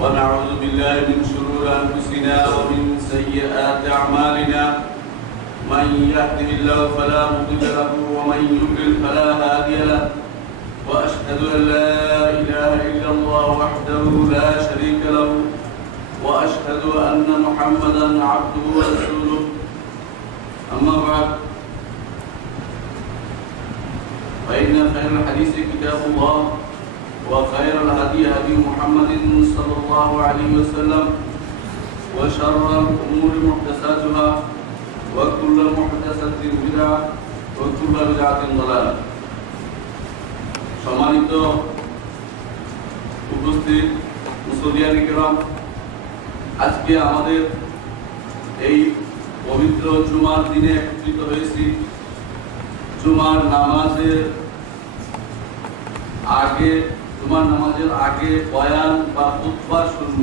ونعوذ بالله من شرور أنفسنا ومن سيئات أعمالنا من يهده الله فلا مضل له ومن يضلل فلا هادي له وأشهد أن لا إله إلا الله وحده لا شريك له وأشهد أن محمدا عبده ورسوله أما بعد فإن خير الحديث كتاب الله وخير الهدي هدي محمد صلى الله عليه وسلم وشر الأمور محدثاتها وكل محدثة بدعة وكل بدعة ضلالة সম্মানিত উপস্থিত মুসলিয়ানি কিরাম, আজকে আমাদের এই পবিত্র জুমার দিনে একত্রিত হয়েছি। জুমার নামাজের আগে বয়ান বা খুতবা শুনব।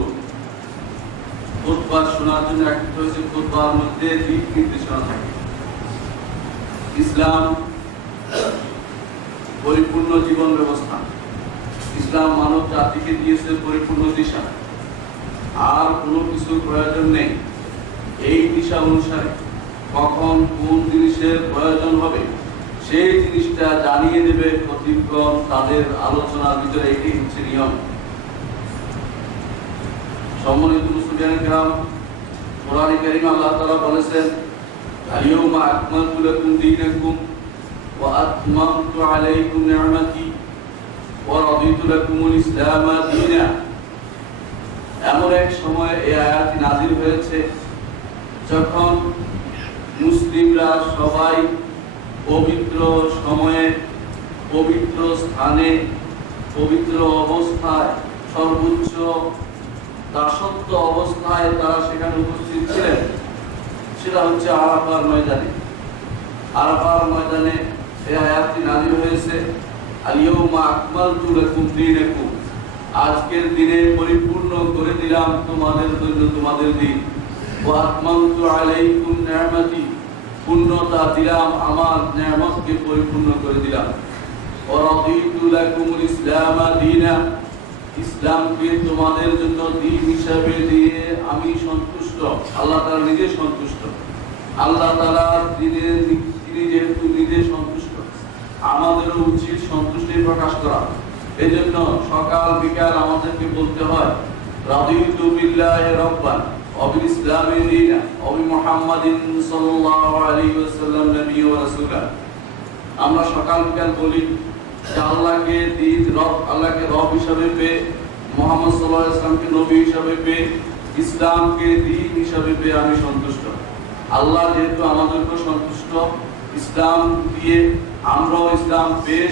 খুতবা শোনার জন্য একত্রিত হয়েছে। খুতবার মধ্যে দিক নির্দেশনা থাকে। ইসলাম পরিপূর্ণ জীবন ব্যবস্থা। ইসলাম মানব জাতিকে দিয়েছে পরিপূর্ণ দিশা, আর কোনো কিছুর প্রয়োজন নেই। এই দিশা অনুসারে কখন কোন জিনিসের প্রয়োজন হবে সেই জিনিসটা জানিয়ে দেবে কতিপয় তাদের আলোচনার ভিতরে। এটি হচ্ছে নিয়ম। সম্মানিত মুসলিয়ানি কিরাম, কোরআনে কারীমে আল্লাহ তাআলা বলেছেন, আল-ইয়াওমা আকমালতু লাকুম দীনাকুম ওয়া আতমামতু আলাইকুম নি'মাতি ওয়া রাদিতু লাকুমুল ইসলামা দীনা। এমন এক সময় এই আয়াতটি নাযিল হয়েছে যখন মুসলিমরা সবাই পবিত্র সময়ে, পবিত্র স্থানে, পবিত্র অবস্থায়, সর্বোচ্চ দাসত্ব অবস্থায় তারা সেখানে উপস্থিত ছিলেন। সেটা হচ্ছে আরাফার ময়দানে। আরাফার ময়দানে এই আয়াতটি নাযিল হয়েছে, আল-ইয়াওমা আকমালতু লাকুম দীনাকুম। আজকের দিনে পরিপূর্ণ করে দিলাম তোমাদের জন্য তোমাদের দিন। ওয়া আতমামতু আলাইকুম নি'মাতি, পূর্ণতা দিলাম, আমার নিয়ামতকে পরিপূর্ণ করে দিলাম। ওয়া রাদিতু লাকুমুল ইসলামা দীনা, ইসলামকে তোমাদের জন্য দিন হিসাবে দিয়ে আমি সন্তুষ্ট। আল্লাহ তাআলা নিজে সন্তুষ্ট। আল্লাহ তাআলার দিনে তিনি যেহেতু নিজে সন্তুষ্ট, আমাদেরও উচিত সন্তুষ্টি প্রকাশ করা। এজন্য সকাল বিকাল আমাদেরকে বলতে হয়, রাদিতু বিল্লাহি রাব্বান وبالإسلام دينا وبمحمد صلى الله عليه وسلم نبي ورسولا। আমরা সকাল বিকাল বলি যে আল্লাহকে দিন রব, আল্লাহকে রব হিসাবে পেয়ে, মুহাম্মদ সাল্লাল্লাহু আলাইহি ওয়াসাল্লামকে নবী হিসাবে পেয়ে, ইসলামকে দিন হিসাবে পেয়ে আমি সন্তুষ্ট। আল্লাহ যেহেতু আমাদেরকে সন্তুষ্ট, ইসলাম দিয়ে আমরাও ইসলাম পেয়ে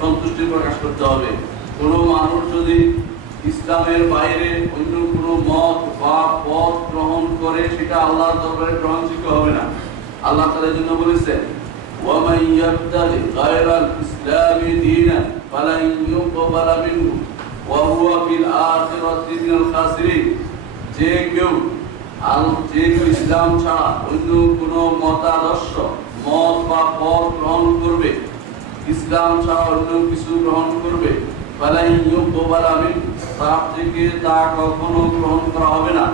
সন্তুষ্টি প্রকাশ করতে হবে। কোনো মানুষ যদি ইসলামের বাইরে অন্য কোনো মত বা পথ গ্রহণ করে সেটা আল্লাহর দরবারে গ্রহণযোগ্য হবে না। আল্লাহ তাআলার জন্য বলেছেন, ওয়া মান ইয়াবতাগি গায়রাল ইসলামি দীনান ফালান ইউকবালা মিনহু ওয়া হুয়া ফিল আখিরাতি মিনাল খাসিরিন। যে কেউ ইসলাম ছাড়া অন্য কোনো মতাদর্শ, মত বা পথ গ্রহণ করবে, ইসলাম ছাড়া অন্য কিছু গ্রহণ করবে, ফালান ইউকবালা মিনহু, তার থেকে তা কখনো গ্রহণ করা হবে না।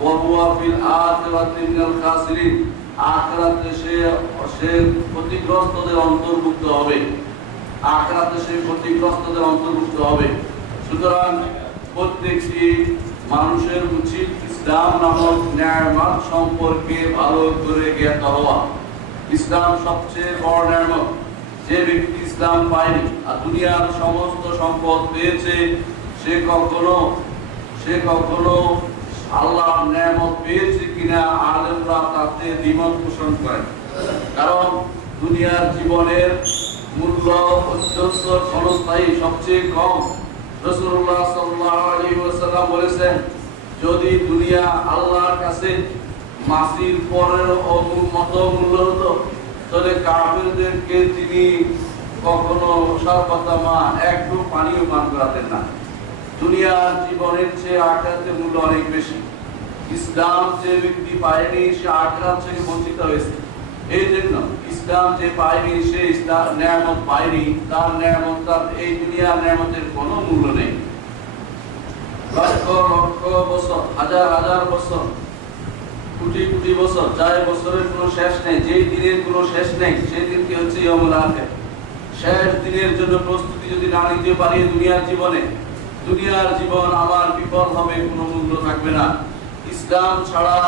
ওয়া হুয়া ফিল আখিরাতি মিনাল খাসিরিন, আখিরাতে সে ক্ষতিগ্রস্তদের অন্তর্ভুক্ত হবে। আখিরাতে সে ক্ষতিগ্রস্তদের অন্তর্ভুক্ত হবে। সুতরাং প্রত্যেকটি মানুষের উচিত ইসলাম নামক নিয়ামত সম্পর্কে ভালো করে জ্ঞাত হওয়া। ইসলাম সবচেয়ে বড় নিয়ামত। যে ব্যক্তি ইসলাম পায়নি আর দুনিয়ার সমস্ত সম্পদ পেয়েছে, সে কখনো আল্লাহর নিয়ামত পেয়েছে কিনা আলেমরা তাতে দ্বিমত পোষণ করেন। কারণ দুনিয়ার জীবনের মূল্য অত্যন্ত ক্ষণস্থায়ী, সবচেয়ে কম। রাসূলুল্লাহ সাল্লাল্লাহু আলাইহি ওয়াসাল্লাম বলেছেন, যদি দুনিয়া আল্লাহর কাছে মাসির পরের মতো মূল্য হতো, তাহলে কাফেরদেরকে তিনি কখনো সর্বতমা একটু পানিও পান করাতেন না। দুনিয়ার জীবনের চেয়ে আখিরাতের মূল্য অনেক বেশি। ইসলাম যে ব্যক্তি পায়নি সে আখিরাত থেকে বঞ্চিত হয়েছে। এই জন্য ইসলাম যে পায়নি সে ইসলাম নিয়ামত পায়নি, তার নিয়ামত, তার এই দুনিয়ার নিয়ামতের কোনো মূল্য নেই। লক্ষ লক্ষ বছর, হাজার হাজার বছর, কোটি কোটি বছর, যার বছরের কোনো শেষ নেই, যেই দিনের কোনো শেষ নেই, সেই দিনটি হচ্ছে ইয়াউমুল আখির। শেষ দিনের জন্য প্রস্তুতি যদি না নিতে পারি দুনিয়ার জীবন আমার বিফল হবে, কোনো মূল্য থাকবে না। ইসলাম ছাড়া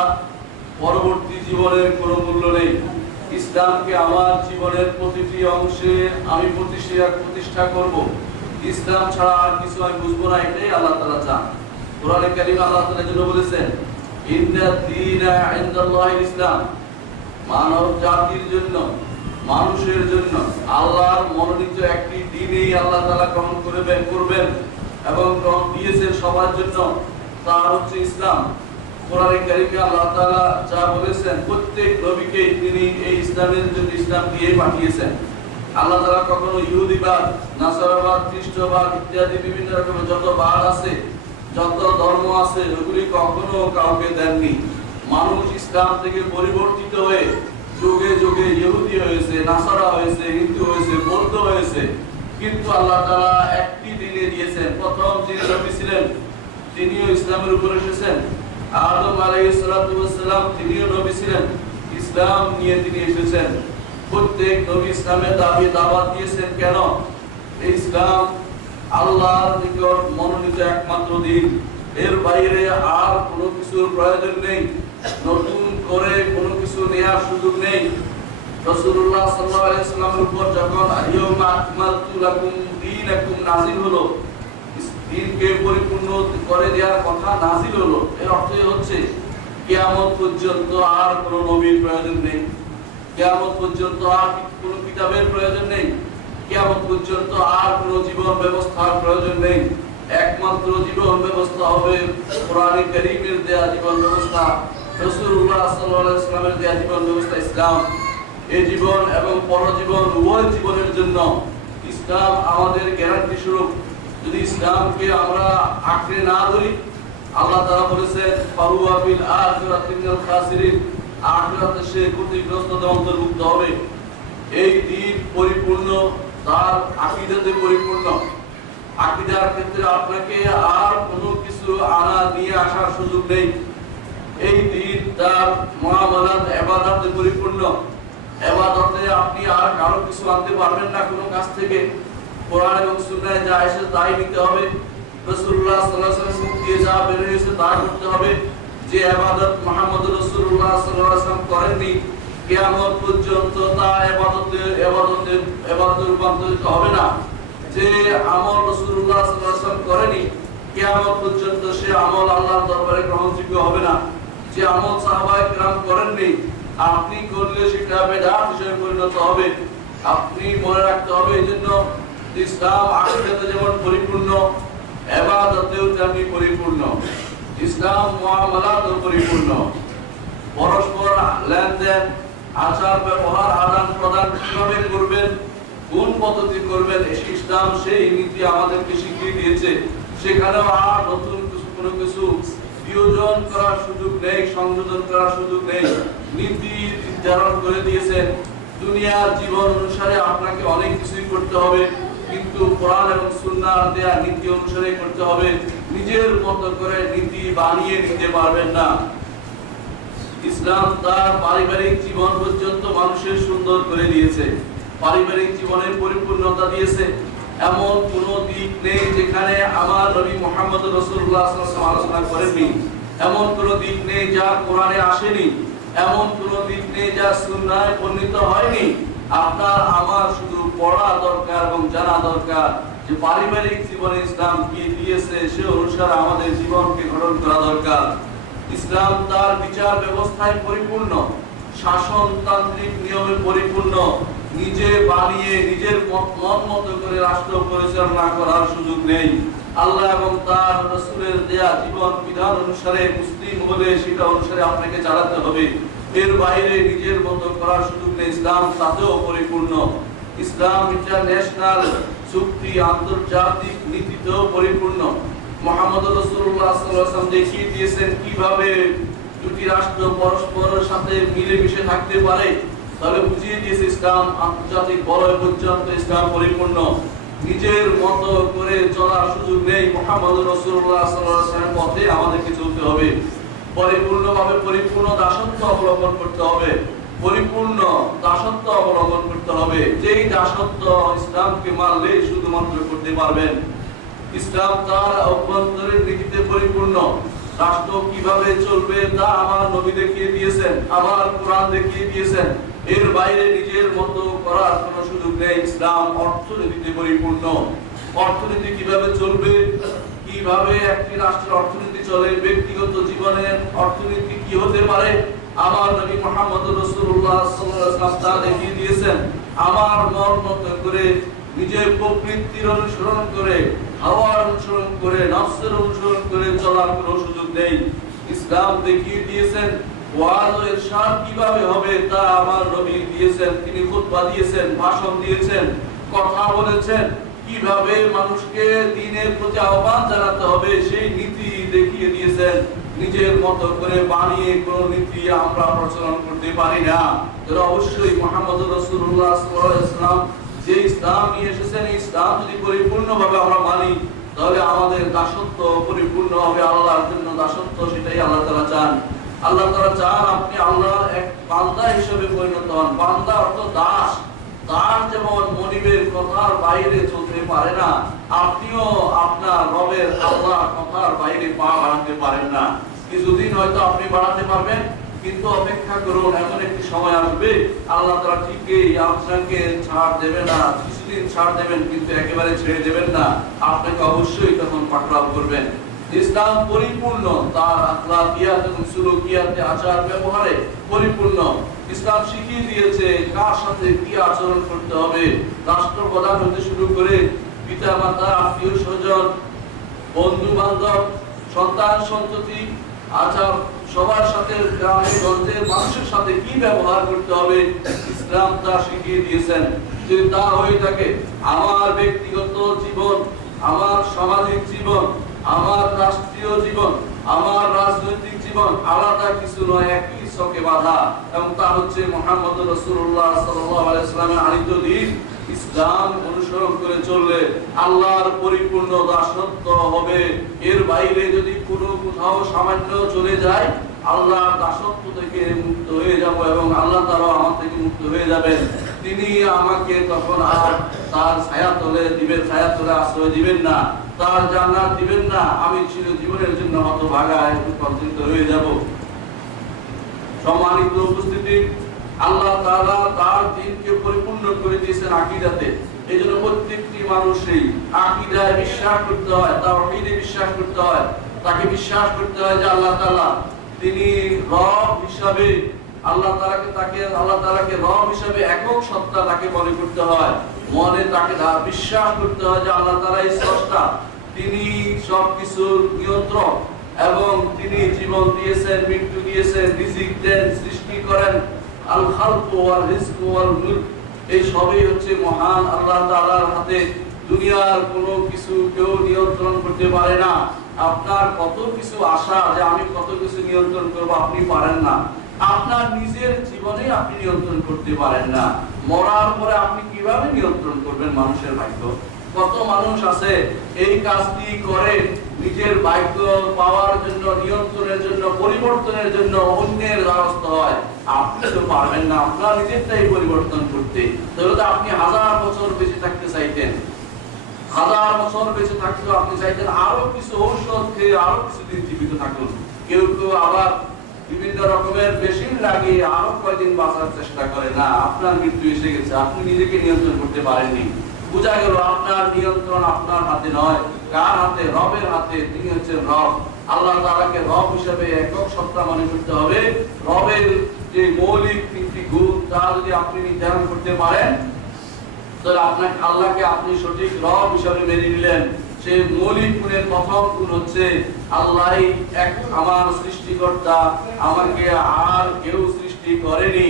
পরবর্তী জীবনের কোনো মূল্য নেই। ইসলামকে আমার জীবনের প্রতিটি অংশে আমি প্রতিষ্ঠা করব। ইসলাম ছাড়া আর কিছু আমি বুঝবো না, এটাই আল্লাহ তাআলা চান। কোরআনে কারিমে আল্লাহ তাআলা যেন বলেছেন, ইন্নাদ দীনা ইনদাল্লাহিল ইসলাম, মানব জাতির জন্য, মানুষের জন্য আল্লাহর মনোনীত একটি দ্বীনই আল্লাহ তাআলা গ্রহণ করবেন এবং গ্রহণ দিয়েছেন সবার জন্য, তা হচ্ছে ইসলাম। কোরআনে কারিমে আল্লাহ তাআলা যা বলেছেন, প্রত্যেক নবীকে তিনি এই ইসলামের জন্য ইসলাম দিয়ে পাঠিয়েছেন। আল্লাহ তাআলা কখনো ইহুদিবাদ, নাসারাবাদ, খ্রিস্টবাদ ইত্যাদি বিভিন্ন রকমের যত বাদ আছে, যত ধর্ম আছে, ওগুলি কখনো কাউকে দেননি। মানুষ ইসলাম থেকে পরিবর্তিত হয়ে যুগে যুগে ইহুদি হয়েছে, নাসারা হয়েছে, হিন্দু হয়েছে, বৌদ্ধ হয়েছে, কিন্তু আল্লাহ তাআলা একটি দ্বীনে দিয়েছেন। প্রথম যিনি নবী ছিলেন তিনিও ইসলামের উপর এসেছেন। আদম আলাইহিস সালাতু ওয়াস সালাম তিনিও নবী ছিলেন, ইসলাম নিয়ে তিনি এসেছেন। প্রত্যেক নবী ইসলামের দাওয়াত দিয়েছেন। কেন? ইসলাম আল্লাহর নিকট মনোনীত একমাত্র দিন, এর বাইরে আর কোনো কিছুর প্রয়োজন নেই, নতুন করে কোনো কিছু নেওয়ার সুযোগ নেই। রাসূলুল্লাহ সাল্লাল্লাহু আলাইহি ওয়াসাল্লামের উপর যখন আল-ইয়াউমা আকমালতু লাকুম দীনাকুম নাযিল হলো, দ্বীনকে পরিপূর্ণ করে দেওয়ার কথা নাযিল হলো, এর অর্থ হচ্ছে কিয়ামত পর্যন্ত আর কোনো নবীর প্রয়োজন নেই, কিয়ামত পর্যন্ত আর কোনো কিতাবের প্রয়োজন নেই, কিয়ামত পর্যন্ত আর কোনো জীবন ব্যবস্থার প্রয়োজন নেই। একমাত্র জীবন ব্যবস্থা হবে কোরআনে কারীমের দেয়া জীবন ব্যবস্থা, রাসূলুল্লাহ সাল্লাল্লাহু আলাইহি ওয়াসাল্লামের দেয়া জীবন ব্যবস্থা ইসলাম। এই জীবন এবং পরজীবন উভয় জীবনের জন্য ইসলাম আমাদের গ্যারান্টি স্বরূপ। যদি ইসলামকে আমরা আঁকড়ে না ধরি, আল্লাহ তাআলা বলেছেন ফাহুয়া বিল আখিরাতি মিনাল খাসিরিন, আখিরাতে সে ক্ষতিগ্রস্তদের অন্তর্ভুক্ত হবে। এই দ্বীন পরিপূর্ণ, তার আকীদাতে পরিপূর্ণ। আকীদার ক্ষেত্রে আপনাকে আর কোনো কিছু নিয়ে আসার সুযোগ নেই। এই দ্বীন তার মুআমালাত ইবাদতে পরিপূর্ণ। ইবাদতে আপনি আর কারো কিছু আনতে পারবেন না কোনো কাছ থেকে। কোরআন এবং সুন্নাহে যা এসেছে তাই নিতে হবে। রাসূলুল্লাহ সাল্লাল্লাহু আলাইহি ওয়াসাল্লাম দিয়ে যা বের হয়েছে তা করতে হবে। যে ইবাদত মুহাম্মদ রাসূলুল্লাহ সাল্লাল্লাহু আলাইহি ওয়াসাল্লাম করেননি, কিয়ামত পর্যন্ত তা ইবাদতে রূপান্তরিত হবে না। যে আমল রাসূলুল্লাহ সাল্লাল্লাহু আলাইহি ওয়াসাল্লাম করেনি, কিয়ামত পর্যন্ত সে আমল আল্লাহর দরবারে গ্রহণযোগ্য হবে না। যে আমল সাহাবায়ে কেরাম করেননি, আপনি করলে সেটা বেদাত হিসেবে পরিণত হবে। আপনি মনে রাখতে হবে, এজন্য ইসলাম আকীদাতে যেমন পরিপূর্ণ, ইবাদতেও তেমনি পরিপূর্ণ। ইসলাম মুআমালাতেও পরিপূর্ণ। পরস্পর লেনদেন, আচার ব্যবহার, আদান প্রদান কিভাবে করবেন, কোন পদ্ধতি করবেন, ইসলাম সেই নীতি আমাদেরকে শিখিয়ে দিয়েছে। সেখানেও আর নতুন কোনো কিছু বিয়োজন করার সুযোগ নেই, সংযোজন করার সুযোগ নেই। নীতি নির্ধারণ করে দিয়েছেন। দুনিয়ার জীবন অনুসারে আপনাকে অনেক কিছুই করতে হবে, কিন্তু কোরআন এবং সুন্নাহর দেয়া নীতি অনুসারে করতে হবে। নিজের মতো করে নীতি বানিয়ে নিতে পারবেন না। ইসলাম তার পারিবারিক জীবন পর্যন্ত মানুষের সুন্দর করে দিয়েছে, পারিবারিক জীবনের পরিপূর্ণতা দিয়েছে। এমন কোন দিক নেই যেখানে আমার নবী মুহাম্মদ রাসূলুল্লাহ সাল্লাল্লাহু আলাইহি ওয়াসাল্লাম আলোচনা করেননি। এমন কোন দিক নেই যা কোরআনে আসেনি। এমন কোন দিক নেই যা সুন্নাহে বর্ণিত হয়নি। আপনার আমার শুধু পড়া দরকার এবং জানা দরকার যে পারিবারিক জীবনে ইসলাম কি দিয়েছে, সে অনুসারে আমাদের জীবনকে গঠন করা দরকার। ইসলাম তার বিচার ব্যবস্থায় পরিপূর্ণ, শাসনতান্ত্রিক নিয়মে পরিপূর্ণ। নিজে বানিয়ে নিজের মন মতো করে রাষ্ট্র পরিচালনা করার সুযোগ নেই। আল্লাহ এবং তার রাসূলের দেয়া জীবন বিধান অনুসারে মুসলিম হলে সেটা অনুসারে আপনাকে চালাতে হবে। এর বাইরে নিজের মতো করার সুযোগ নেই। ইসলাম তাতেও পরিপূর্ণ। ইসলাম ইন্টারন্যাশনাল চুক্তি, আন্তর্জাতিক নীতিতেও পরিপূর্ণ। মুহাম্মদ রাসূলুল্লাহ সাল্লাল্লাহু আলাইহি ওয়াসাল্লাম দেখিয়ে দিয়েছেন কিভাবে দুটি রাষ্ট্র পরস্পরের সাথে মিলেমিশে থাকতে পারে। তাহলে বুঝিয়ে দিয়েছে ইসলাম আন্তর্জাতিক বলয় পর্যন্ত ইসলাম পরিপূর্ণ। নিজের মতো করে চলার সুযোগ নেই। মুহাম্মদ রাসূলুল্লাহ সাল্লাল্লাহু আলাইহি ওয়াসাল্লামের পথে আমাদেরকে চলতে হবে। পরিপূর্ণভাবে পরিপূর্ণ দাসত্ব অবলম্বন করতে হবে, পরিপূর্ণ দাসত্ব অবলম্বন করতে হবে। যেই দাসত্ব ইসলামকে মানলে শুধুমাত্র করতে পারবেন। ইসলাম তার অভ্যন্তরীণ নীতিতে পরিপূর্ণ। রাষ্ট্র কিভাবে চলবে তা আমার নবী দেখিয়ে দিয়েছেন, আমার কোরআন দেখিয়ে দিয়েছেন। এর বাইরে নিজের মতো করার কোনো সুযোগ নেই। ইসলাম অর্থনীতিতে পরিপূর্ণ। অর্থনীতি কিভাবে চলবে, কিভাবে একটি রাষ্ট্রের অর্থনীতি চলে, ব্যক্তিগত জীবনের অর্থনীতি কি হতে পারে, আমার নবী মুহাম্মদ রাসূলুল্লাহ সাল্লাল্লাহু আলাইহি ওয়াসাল্লাম তা দেখিয়ে দিয়েছেন। আমার মন মতো করে, নিজের প্রবৃত্তির অনুসরণ করে, হাওয়ার অনুসরণ করে, নফসের অনুসরণ করে চলার কোনো সুযোগ নেই। ইসলাম দেখিয়ে দিয়েছেন ওয়াজ ও ইরশাদ কিভাবে হবে তা আমার নবী দিয়েছেন। তিনি খুতবা দিয়েছেন, ভাষণ দিয়েছেন, কথা বলেছেন। কিভাবে মানুষকে দ্বীনের প্রতি আহ্বান জানাতে হবে সেই নীতি দেখিয়ে দিয়েছেন। নিজের মতো করে বানিয়ে কোন নীতি আমরা প্রচলন করতে পারি না। তাহলে অবশ্যই মুহাম্মদ রাসূলুল্লাহ সাল্লাল্লাহু আলাইহি ওয়াসাল্লাম যে ইসলাম নিয়ে এসেছেন, ইসলাম যদি পরিপূর্ণভাবে আমরা মানি তাহলে আমাদের দাসত্ব পরিপূর্ণ হবে। আল্লাহর জন্য দাসত্ব, সেটাই আল্লাহ তাআলা চান। আল্লাহ তাআলা চান আপনি আল্লাহর এক বান্দা হিসেবে পরিণত হন। বান্দা অর্থ দাস। তার যেমন মনিবের কথার বাইরে চলতে পারে না, আপনিও আপনার রবের আল্লাহর কথার বাইরে পা বাড়াতে পারেন না। কিছুদিন হয়তো আপনি বাড়াতে পারবেন, কিন্তু অপেক্ষা করুন, এমন একটি সময় আসবে আল্লাহ তাআলা ঠিকই আপনাকে ছাড় দেবে না। কিছুদিন ছাড় দেবেন, কিন্তু একেবারে ছেড়ে দেবেন না। আপনাকে অবশ্যই তখন পাকড়াও করবেন। ইসলাম পরিপূর্ণ, তার আখলাকিয়াত এবং সুলুকিয়াতে, আচার ব্যবহারে পরিপূর্ণ। ইসলাম শিখিয়ে দিয়েছে কার সাথে কি আচরণ করতে হবে। রাষ্ট্রপ্রধান হতে শুরু করে পিতা মাতা, আত্মীয় স্বজন, বন্ধু বান্ধব, সন্তান সন্ততি, আচার, সবার সাথে, গ্রামে গঞ্জে মানুষের সাথে কি ব্যবহার করতে হবে ইসলাম তা শিখিয়ে দিয়েছেন। যদি তা হয়ে থাকে, আমার ব্যক্তিগত জীবন, আমার সামাজিক জীবন, আমার রাষ্ট্রীয় জীবন, আমার রাজনৈতিক জীবন আলাদা কিছু নয়, একই ছকে বাঁধা, এবং তা হচ্ছে মুহাম্মদ রাসূলুল্লাহ সাল্লাল্লাহু আলাইহি ওয়াসাল্লামের আনিত দ্বীন। ইসলাম অনুসরণ করে চললে আল্লাহর পরিপূর্ণ দাসত্ব হবে। এর বাইরে যদি কোনো কোথাও সামান্য চলে যায়, আল্লাহর দাসত্ব থেকে মুক্ত হয়ে যাব এবং আল্লাহ তাআলা আমার থেকে মুক্ত হয়ে যাবেন। তিনি আমাকে তখন আর তার ছায়াতলে দিবেন, ছায়াতলে আশ্রয় দিবেন না, তার জান্নাত দিবেন না। আমি চির জীবনের জন্য হতভাগায় রূপান্তরিত হয়ে যাব। সম্মানিত উপস্থিতি, আল্লাহ তাআলা তার দ্বীনকে পরিপূর্ণ করে দিয়েছেন আকীদাতে। এজন্য প্রত্যেকটি মানুষই আকীদায় বিশ্বাস করতে হয়, তাওহীদে বিশ্বাস করতে হয়। তাকে বিশ্বাস করতে হয় যে আল্লাহ তাআলা তিনি রব হিসাবে, আল্লাহ তাআলাকে রব হিসাবে একক সত্তা তাকে মনে করতে হয়। মনে তাকে বিশ্বাস করতে হয় যে আল্লাহ তাআলাই স্রষ্টা, তিনি সবকিছুর নিয়ন্ত্রক, এবং তিনি জীবন দিয়েছেন, মৃত্যু দিয়েছেন, রিজিক দেন, সৃষ্টি করেন। আল খালকু ওয়াল রিজকু ওয়াল মুলক, এই সবই হচ্ছে মহান আল্লাহ তাআলার হাতে। দুনিয়ার কোনো কিছু কেউ নিয়ন্ত্রণ করতে পারে না। আপনার কত কিছু আশা যে আমি কত কিছু নিয়ন্ত্রণ করব, আপনি পারেন না। আপনার নিজের জীবনে আপনি নিয়ন্ত্রণ করতে পারেন না। মরার পরে আপনি কিভাবে নিয়ন্ত্রণ করবেন মানুষের ভাগ্য? কত মানুষ আছে এই কাজটি করে নিজের ভাগ্য পাওয়ার জন্য, নিয়ন্ত্রণের জন্য, পরিবর্তনের জন্য অন্যের দ্বারস্থ হয়। আপনি তো পারবেন না আপনার নিজেরটাই পরিবর্তন করতে। তাহলে তো আপনি 1000 বছর বেঁচে থাকতে চাইতেন, 1000 বছর বেঁচে থাকতেও আপনি চাইতেন আরো কিছু ঔষধ খেয়ে আরো কিছুদিন জীবিত থাকুন। কেউ কেউ আবার বিভিন্ন রকমের মেশিন লাগিয়ে আরো কয়েকদিন বাঁচার চেষ্টা করে। না, আপনার মৃত্যু এসে গেছে, আপনি নিজেকে নিয়ন্ত্রণ করতে পারেননি। বোঝা গেল আপনার নিয়ন্ত্রণ আপনার হাতে নয়। কার হাতে? রবের হাতে। তিনি হচ্ছেন রব। আল্লাহ তাআলাকে রব হিসেবে একক সত্তা মনে করতে হবে। রবের যে মৌলিক 3টি গুণ তা যদি আপনি নির্ধারণ করতে পারেন, তাহলে আপনাকে আল্লাহকে আপনি সঠিক রব হিসেবে মেনে নিলেন। সেই মৌলিক গুণের প্রথম গুণ হচ্ছে আল্লাহই এক আমার সৃষ্টিকর্তা, আমাকে আর কেউ সৃষ্টি করেনি,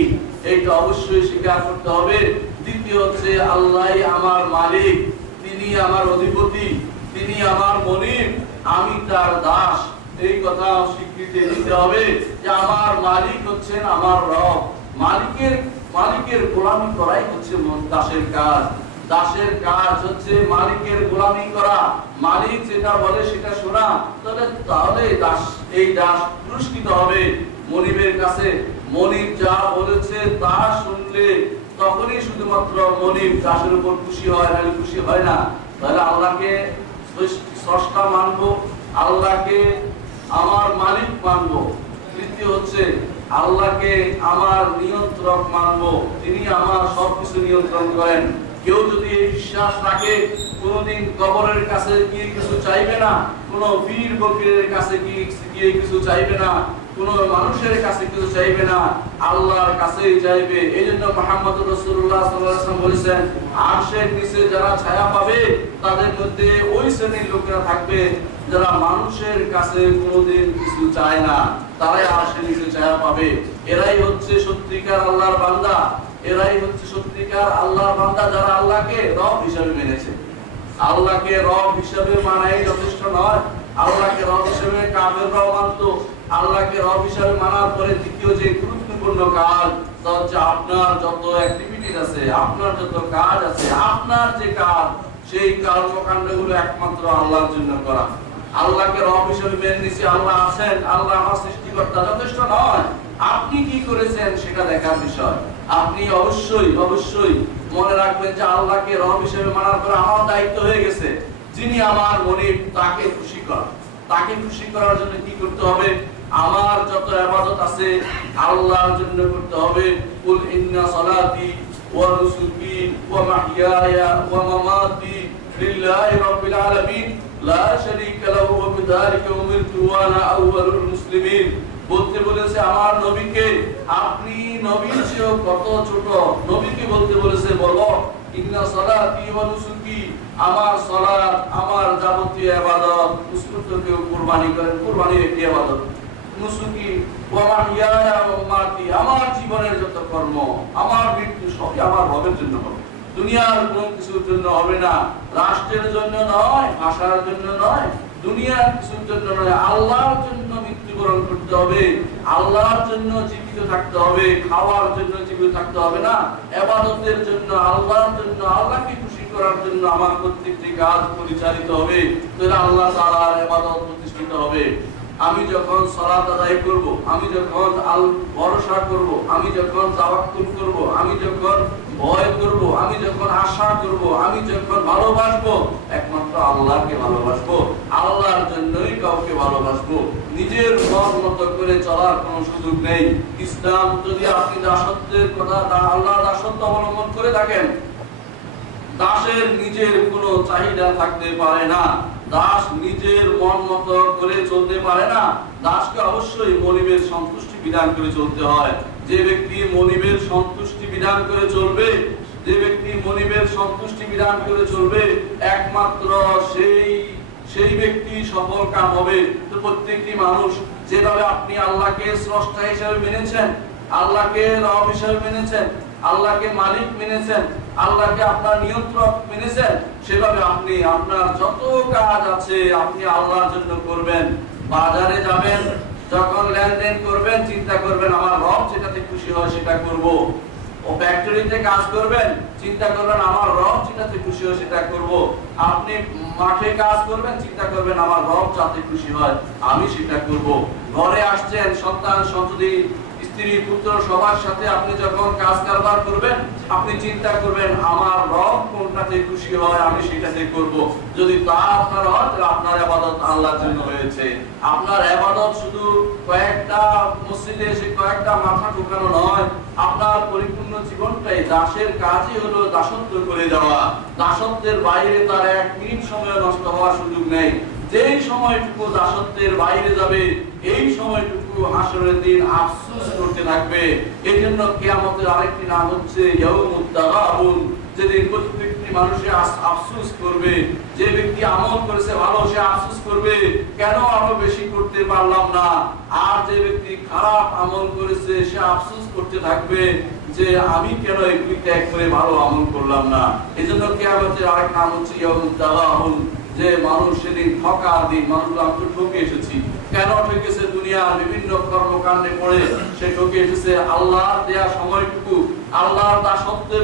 এইটা অবশ্যই স্বীকার করতে হবে। দ্বিতীয় হচ্ছে আল্লাহই আমার মালিক, তিনি আমার অধিপতি, তিনি আমার মনিব, আমি তার দাস। এই কথা স্বীকৃতি দিতে হবে যে আমার মালিক হচ্ছেন আমার রব। মালিকের গোলামি করাই হচ্ছে দাসের কাজ। দাসের কাজ হচ্ছে মালিকের গোলামি করা, মালিক যেটা বলে সেটা শোনা, তাহলে এই দাস পুরস্কৃত হবে মনিবের কাছে। মনিব যা বলেছে তা শুনলে তখনই শুধুমাত্র মনিব দাসের উপর খুশি হয়, নাহলে খুশি হয় না। তাহলে আল্লাহকে স্রষ্টা মানবো, আল্লাহকে আমার মালিক মানবো। তৃতীয় হচ্ছে আল্লাহকে আমার নিয়ন্ত্রক মানবো, তিনি আমার সবকিছু নিয়ন্ত্রণ করেন। কেউ যদি এই বিশ্বাস রাখে, কোনদিন কবরের কাছে গিয়ে কিছু চাইবে না, কোন পীর ফকিরের কাছে গিয়ে কিছু চাইবে না, কোন মানুষের কাছে কিছু চাইবে না, আল্লাহর কাছেই চাইবে। এই জন্য মুহাম্মদ রাসূলুল্লাহ সাল্লাল্লাহু আলাইহি ওয়াসাল্লাম বলেছেন, আরশের নিচে যারা ছায়া পাবে তাদের মধ্যে ওই শ্রেণীর লোকেরা থাকবে যারা মানুষের কাছে কোনোদিন কিছু চায় না, তারাই আরশের নিচে ছায়া পাবে। এরাই হচ্ছে সত্যিকার আল্লাহর বান্দা, এরাই হচ্ছে সত্যিকার আল্লাহর বান্দা যারা আল্লাহকে রব হিসেবে মেনেছে। আল্লাহকে রব হিসেবে মানাই যথেষ্ট নয়, আল্লাহকে রব হিসেবে কাফেররাও মানতো। আল্লাহকে রব হিসেবে মানার পরে দ্বিতীয় যে গুরুত্বপূর্ণ কাজ, তা হচ্ছে আপনার যত অ্যাক্টিভিটিস আছে, আপনার যত কাজ আছে, আপনার যে কাজ, সেই কর্মকাণ্ডগুলো একমাত্র আল্লাহর জন্য করা। আল্লাহকে রব হিসেবে মেনে নিয়েছি, আল্লাহ আছেন, আল্লাহ আমার সৃষ্টিকর্তা, যথেষ্ট নয়। আপনি কি করেছেন সেটা দেখার বিষয়। আপনি অবশ্যই মনে রাখবেন যে আল্লাহকে রব হিসেবে মানার পরে আমার দায়িত্ব হয়ে গেছে যিনি আমার মনিব, তাকে খুশি করা। তাকে খুশি করার জন্য কি করতে হবে? আমার যত ইবাদত আছে আল্লাহর জন্য করতে হবে। কুল ইন্না সালাতি ওয়া নুসুকি ওয়া মাহইয়ায়া ওয়া মামাতি লিল্লাহি রাব্বিল আলামিন লা শারীকা লাহু ওয়া বিযালিকা উমিরতু ওয়া আনা আউয়ালুল মুসলিমিন। বলতে বলেছে আমার নবীকে, আপনি নবীর চেয়েও কত ছোট, নবীকে বলতে বলেছে বলো ইন্না সালাতি ওয়া নুসুকি, আমার সালাত, আমার যাবতীয় ইবাদত, নুসুককে কুরবানি করেন, কুরবানি একটি ইবাদত, নুসুকি ওয়া মাহইয়ায়া ওয়া মামাতি, আমার জীবনের যত কর্ম, আমার মৃত্যু সবই আমার রবের জন্য হবে, দুনিয়ার কোনো কিছুর জন্য হবে না, রাষ্ট্রের জন্য নয়, ভাষার জন্য নয়, দুনিয়ার কিছুর জন্য নয়, আল্লাহর জন্য মৃত্যুবরণ করতে হবে, আল্লাহর জন্য জীবিত থাকতে হবে, খাওয়ার জন্য জীবিত থাকতে হবে না, ইবাদতের জন্য, আল্লাহর জন্য, আল্লাহকে খুশি করার জন্য আমার প্রত্যেকটি কাজ পরিচালিত হবে, তাহলে আল্লাহ তাআলার ইবাদত প্রতিষ্ঠিত হবে। আমি যখন সালাত আদায় করব, আমি যখন ভরসা করব, আমি যখন তাওয়াক্কুল করব, আমি যখন ভয় করব, আমি যখন আশা করব, আমি যখন ভালোবাসবো, একমাত্র আল্লাহকে ভালোবাসবো, আল্লাহর জন্যই কাউকে ভালোবাসবো। নিজের মন মতো করে চলার কোনো সুযোগ নেই। ইসলাম যদি আপনি দাসত্বের কথা, আল্লাহ দাসত্ব অবলম্বন করে থাকেন, দাসের নিজের কোনো চাহিদা থাকতে পারে না, দাস নিজের মন মতো করে চলতে পারে না। দাসকে অবশ্যই মনিবের সন্তুষ্টি বিধান করে চলতে হয়। যে ব্যক্তি মনিবের সন্তুষ্টি বিধান করে চলবে, যে ব্যক্তি মনিবের সন্তুষ্টি বিধান করে চলবে, একমাত্র সেই ব্যক্তি সফল কাম হবে। তো প্রত্যেকটি মানুষ যেভাবে আপনি আল্লাহকে স্রষ্টা হিসেবে মেনেছেন, আল্লাহকে রব হিসেবে মেনেছেন, আল্লাহকে মালিক মেনেছেন, আল্লাহকে আপনার নিয়ন্ত্রক মেনেছেন, সেভাবে আপনি আপনার যত কাজ আছে আপনি আল্লাহর জন্য করবেন। বাজারে যাবেন, যখন লেনদেন করবেন চিন্তা করবেন আমার রব যেটাতে খুশি হয় সেটা করব। ও ফ্যাক্টরিতে কাজ করবেন, চিন্তা করবেন আমার রব যেটাতে খুশি হয় সেটা করব। আপনি মাঠে কাজ করবেন, চিন্তা করবেন আমার রব যাতে খুশি হয় আমি সেটা করব। ঘরে আসছেন, সন্তান সন্ততি স্ত্রী পুত্র সবার সাথে আপনি যখন কাজ কারবার করবেন, আপনি চিন্তা করবেন আমার রব কোনটাতে খুশি হয় আমি সেটাতে করব। যদি তা আপনার হয় তাহলে আপনার ইবাদত আল্লাহর জন্য হয়েছে। আপনার ইবাদত শুধু কয়েকটা মসজিদে এসে কয়েকটা মাথা ঠোকানো নয়, আপনার পরিপূর্ণ জীবনটাই দাসের কাজই হলো দাসত্ব করে দেওয়া। দাসত্বের বাইরে তার এক মিনিট সময় নষ্ট হওয়ার সুযোগ নেই। যেই সময়টুকু দাসত্বের বাইরে যাবে এই সময়টুকু হাসরের দিন আফসোস করতে থাকবে। এই জন্য কিয়ামতের আরেকটি নাম হচ্ছে ইয়াউমুত তাগাবুন, যেদিন প্রত্যেকটি মানুষে আফসোস করবে। যে ব্যক্তি আমল করেছে ভালো সে আফসোস করবে কেন আরো বেশি করতে পারলাম না, আর যে ব্যক্তি খারাপ আমল করেছে সে আফসোস করতে থাকবে যে আমি কেন এগুলি ত্যাগ করে ভালো আমল করলাম না। এই জন্য কিয়ামতের আরেক নাম হচ্ছে ইয়াউমুত তাগাবুন, যে মানুষ সেদিন ঠকার দিন। মানুষ আমি ঠকে এসেছি, কেন ঠকেছে? দুনিয়ার বিভিন্ন কর্মকাণ্ডে পড়ে সে ঠকে এসেছে। আল্লাহর দেয়া সময়টুকু আল্লাহর দাসত্বে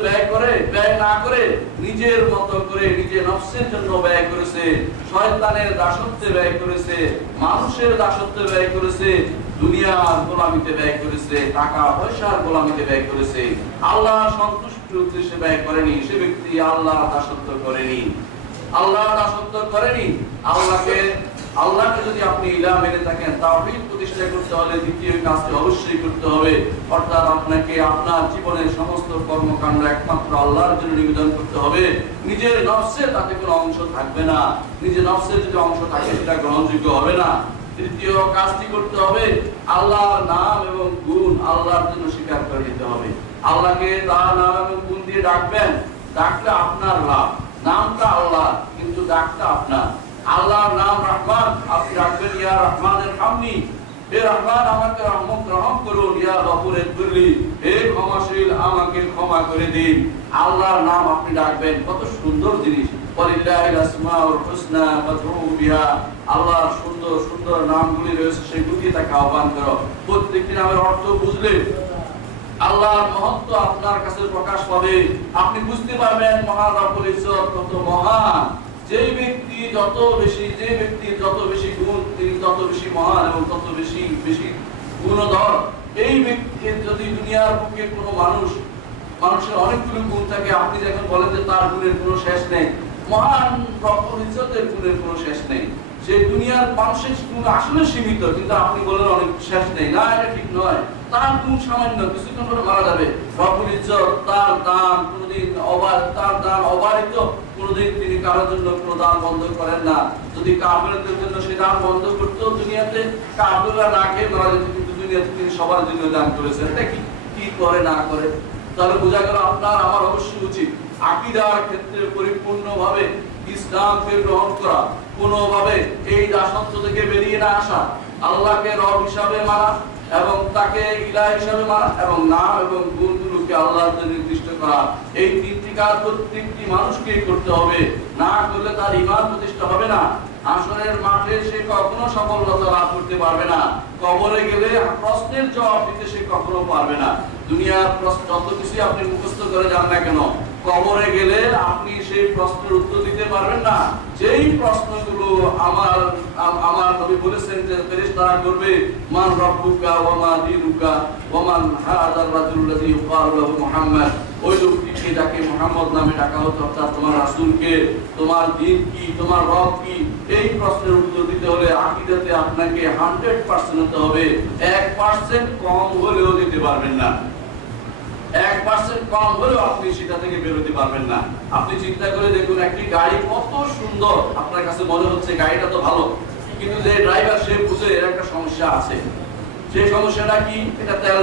ব্যয় না করে নিজের মতো করে নিজের নফসের জন্য ব্যয় করেছে, শয়তানের দাসত্বে ব্যয় করেছে, মানুষের দাসত্বে ব্যয় করেছে, দুনিয়ার গোলামিতে ব্যয় করেছে, টাকা পয়সার গোলামিতে ব্যয় করেছে, আল্লাহ সন্তুষ্টির উদ্দেশ্যে ব্যয় করেনি, সে ব্যক্তি আল্লাহ দাসত্ব করেনি। আল্লাহকে যদি আপনি ইলাহ মেনে থাকেন, তাওহীদ প্রতিষ্ঠা করতে হলে দ্বিতীয় কাজটি অবশ্যই করতে হবে, অর্থাৎ আপনাকে আপনার জীবনের সমস্ত কর্মকাণ্ড একমাত্র আল্লাহর জন্য নিবেদন করতে হবে। নিজের নফসে তাতে কোনো অংশ থাকবে না, নিজের নফসের যদি অংশ থাকে সেটা গ্রহণযোগ্য হবে না। তৃতীয় কাজটি করতে হবে, আল্লাহর নাম এবং গুণ আল্লাহর জন্য স্বীকার করে নিতে হবে। আল্লাহকে তার নাম এবং গুণ দিয়ে ডাকবেন, ডাকটা আপনার লাভ, নামটা আল্লাহ কিন্তু ডাকটা আপনার। আল্লাহর নাম রহমান, আপনি ডাকবেন ইয়া রহমানের হামনি, হে রহমান আমাকে রহম করুন, ইয়া গফুরের কুরলি, হে ক্ষমাশীল আমাকে ক্ষমা করে দিন। আল্লাহর নাম আপনি ডাকবেন, কত সুন্দর জিনিস। ওয়ালিল্লাহিল আসমাউল হুসনা ফাদউ বিহা, আল্লাহর সুন্দর সুন্দর নামগুলি রয়েছে, সেগুলি দিয়ে তাকে আহ্বান করো। প্রত্যেকটি নামের অর্থ বুঝলে আল্লাহর মহত্ব আপনার কাছে প্রকাশ পাবে, আপনি বুঝতে পারবেন মহান রব্বুল ইজ্জত কত মহান। যে ব্যক্তির যত বেশি গুণ, তিনি তত বেশি মহান এবং তত বেশি গুণধর। এই ব্যক্তির যদি দুনিয়ার বুকে কোনো মানুষের অনেকগুলো গুণ থাকে, আপনি যখন বলেন যে তার গুণের কোনো শেষ নেই, মহান রব্বুল ইজ্জতের গুণের কোনো শেষ নেই। যে দুনিয়ার মানুষের গুণ আসলে সীমিত, কিন্তু আপনি বলেন অনেক শেষ নেই, না এটা ঠিক নয়। তার গুণ সামান্য, কিছুক্ষণ পরে মারা যাবে। রব্বুল ইজ্জত তার দান কোনদিন অবারিত, কোনদিন তিনি কারোর জন্য কোনো দান বন্ধ করেন না। যদি কাফেরদের জন্য সে দান বন্ধ করতো, দুনিয়াতে কাফেররা না খেয়ে মারা যেত, কিন্তু দুনিয়াতে তিনি সবার জন্য দান করেছেন। এটা কি করে না করে, তাহলে বোঝা গেল আপনার আমার অবশ্যই উচিত আকীদার ক্ষেত্রে পরিপূর্ণভাবে ইসলামকে গ্রহণ করা, কোনোভাবে এই দাসত্ব থেকে বেরিয়ে না আসা, আল্লাহকে রব হিসাবে মানা এবং তাকে ইলাহ হিসাবে মানা এবং নাম এবং গুণগুলোকে আল্লাহর জন্য নির্দিষ্ট করা। এই তিনটি কাজ প্রত্যেকটি মানুষকেই করতে হবে, না করলে তার ঈমান প্রতিষ্ঠা হবে না। আসরের মাঠে সে কখনো সফলতা লাভ করতে পারবে না, কবরে গেলে প্রশ্নের জবাব দিতে সে কখনো পারবে না। দুনিয়ার প্রশ্ন যত কিছু আপনি মুখস্থ করে যান না কেন, কবরে গেলে আপনি সেই প্রশ্নের উত্তর দিতে পারবেন না। যেই প্রশ্নগুলো আমার নবী বলেছেন যে ফেরেশতারা করবে, মান রব্বুকা ওয়া মা দীনুকা ওয়া মান হাযার রাজুল্লাযী ইউকালু লাহু মুহাম্মদ, ওই লোকটিকে যাকে মুহাম্মদ নামে ডাকা হতো, অর্থাৎ তোমার রাসূলকে, তোমার দ্বীন কি, তোমার রব কি, এই প্রশ্নের উত্তর দিতে হলে আকীদাতে আপনাকে 100% হতে হবে। 1% কম হলেও দিতে পারবেন না, 1% কম হলেও আপনি সেটা থেকে বেরোতে পারবেন না। আপনি চিন্তা করে দেখুন, একটি গাড়ি কত সুন্দর, আপনার কাছে মনে হচ্ছে গাড়িটা তো ভালো, কিন্তু যে ড্রাইভার সে বুঝে এর একটা সমস্যা আছে। সেই সমস্যাটা কি? এটা তেল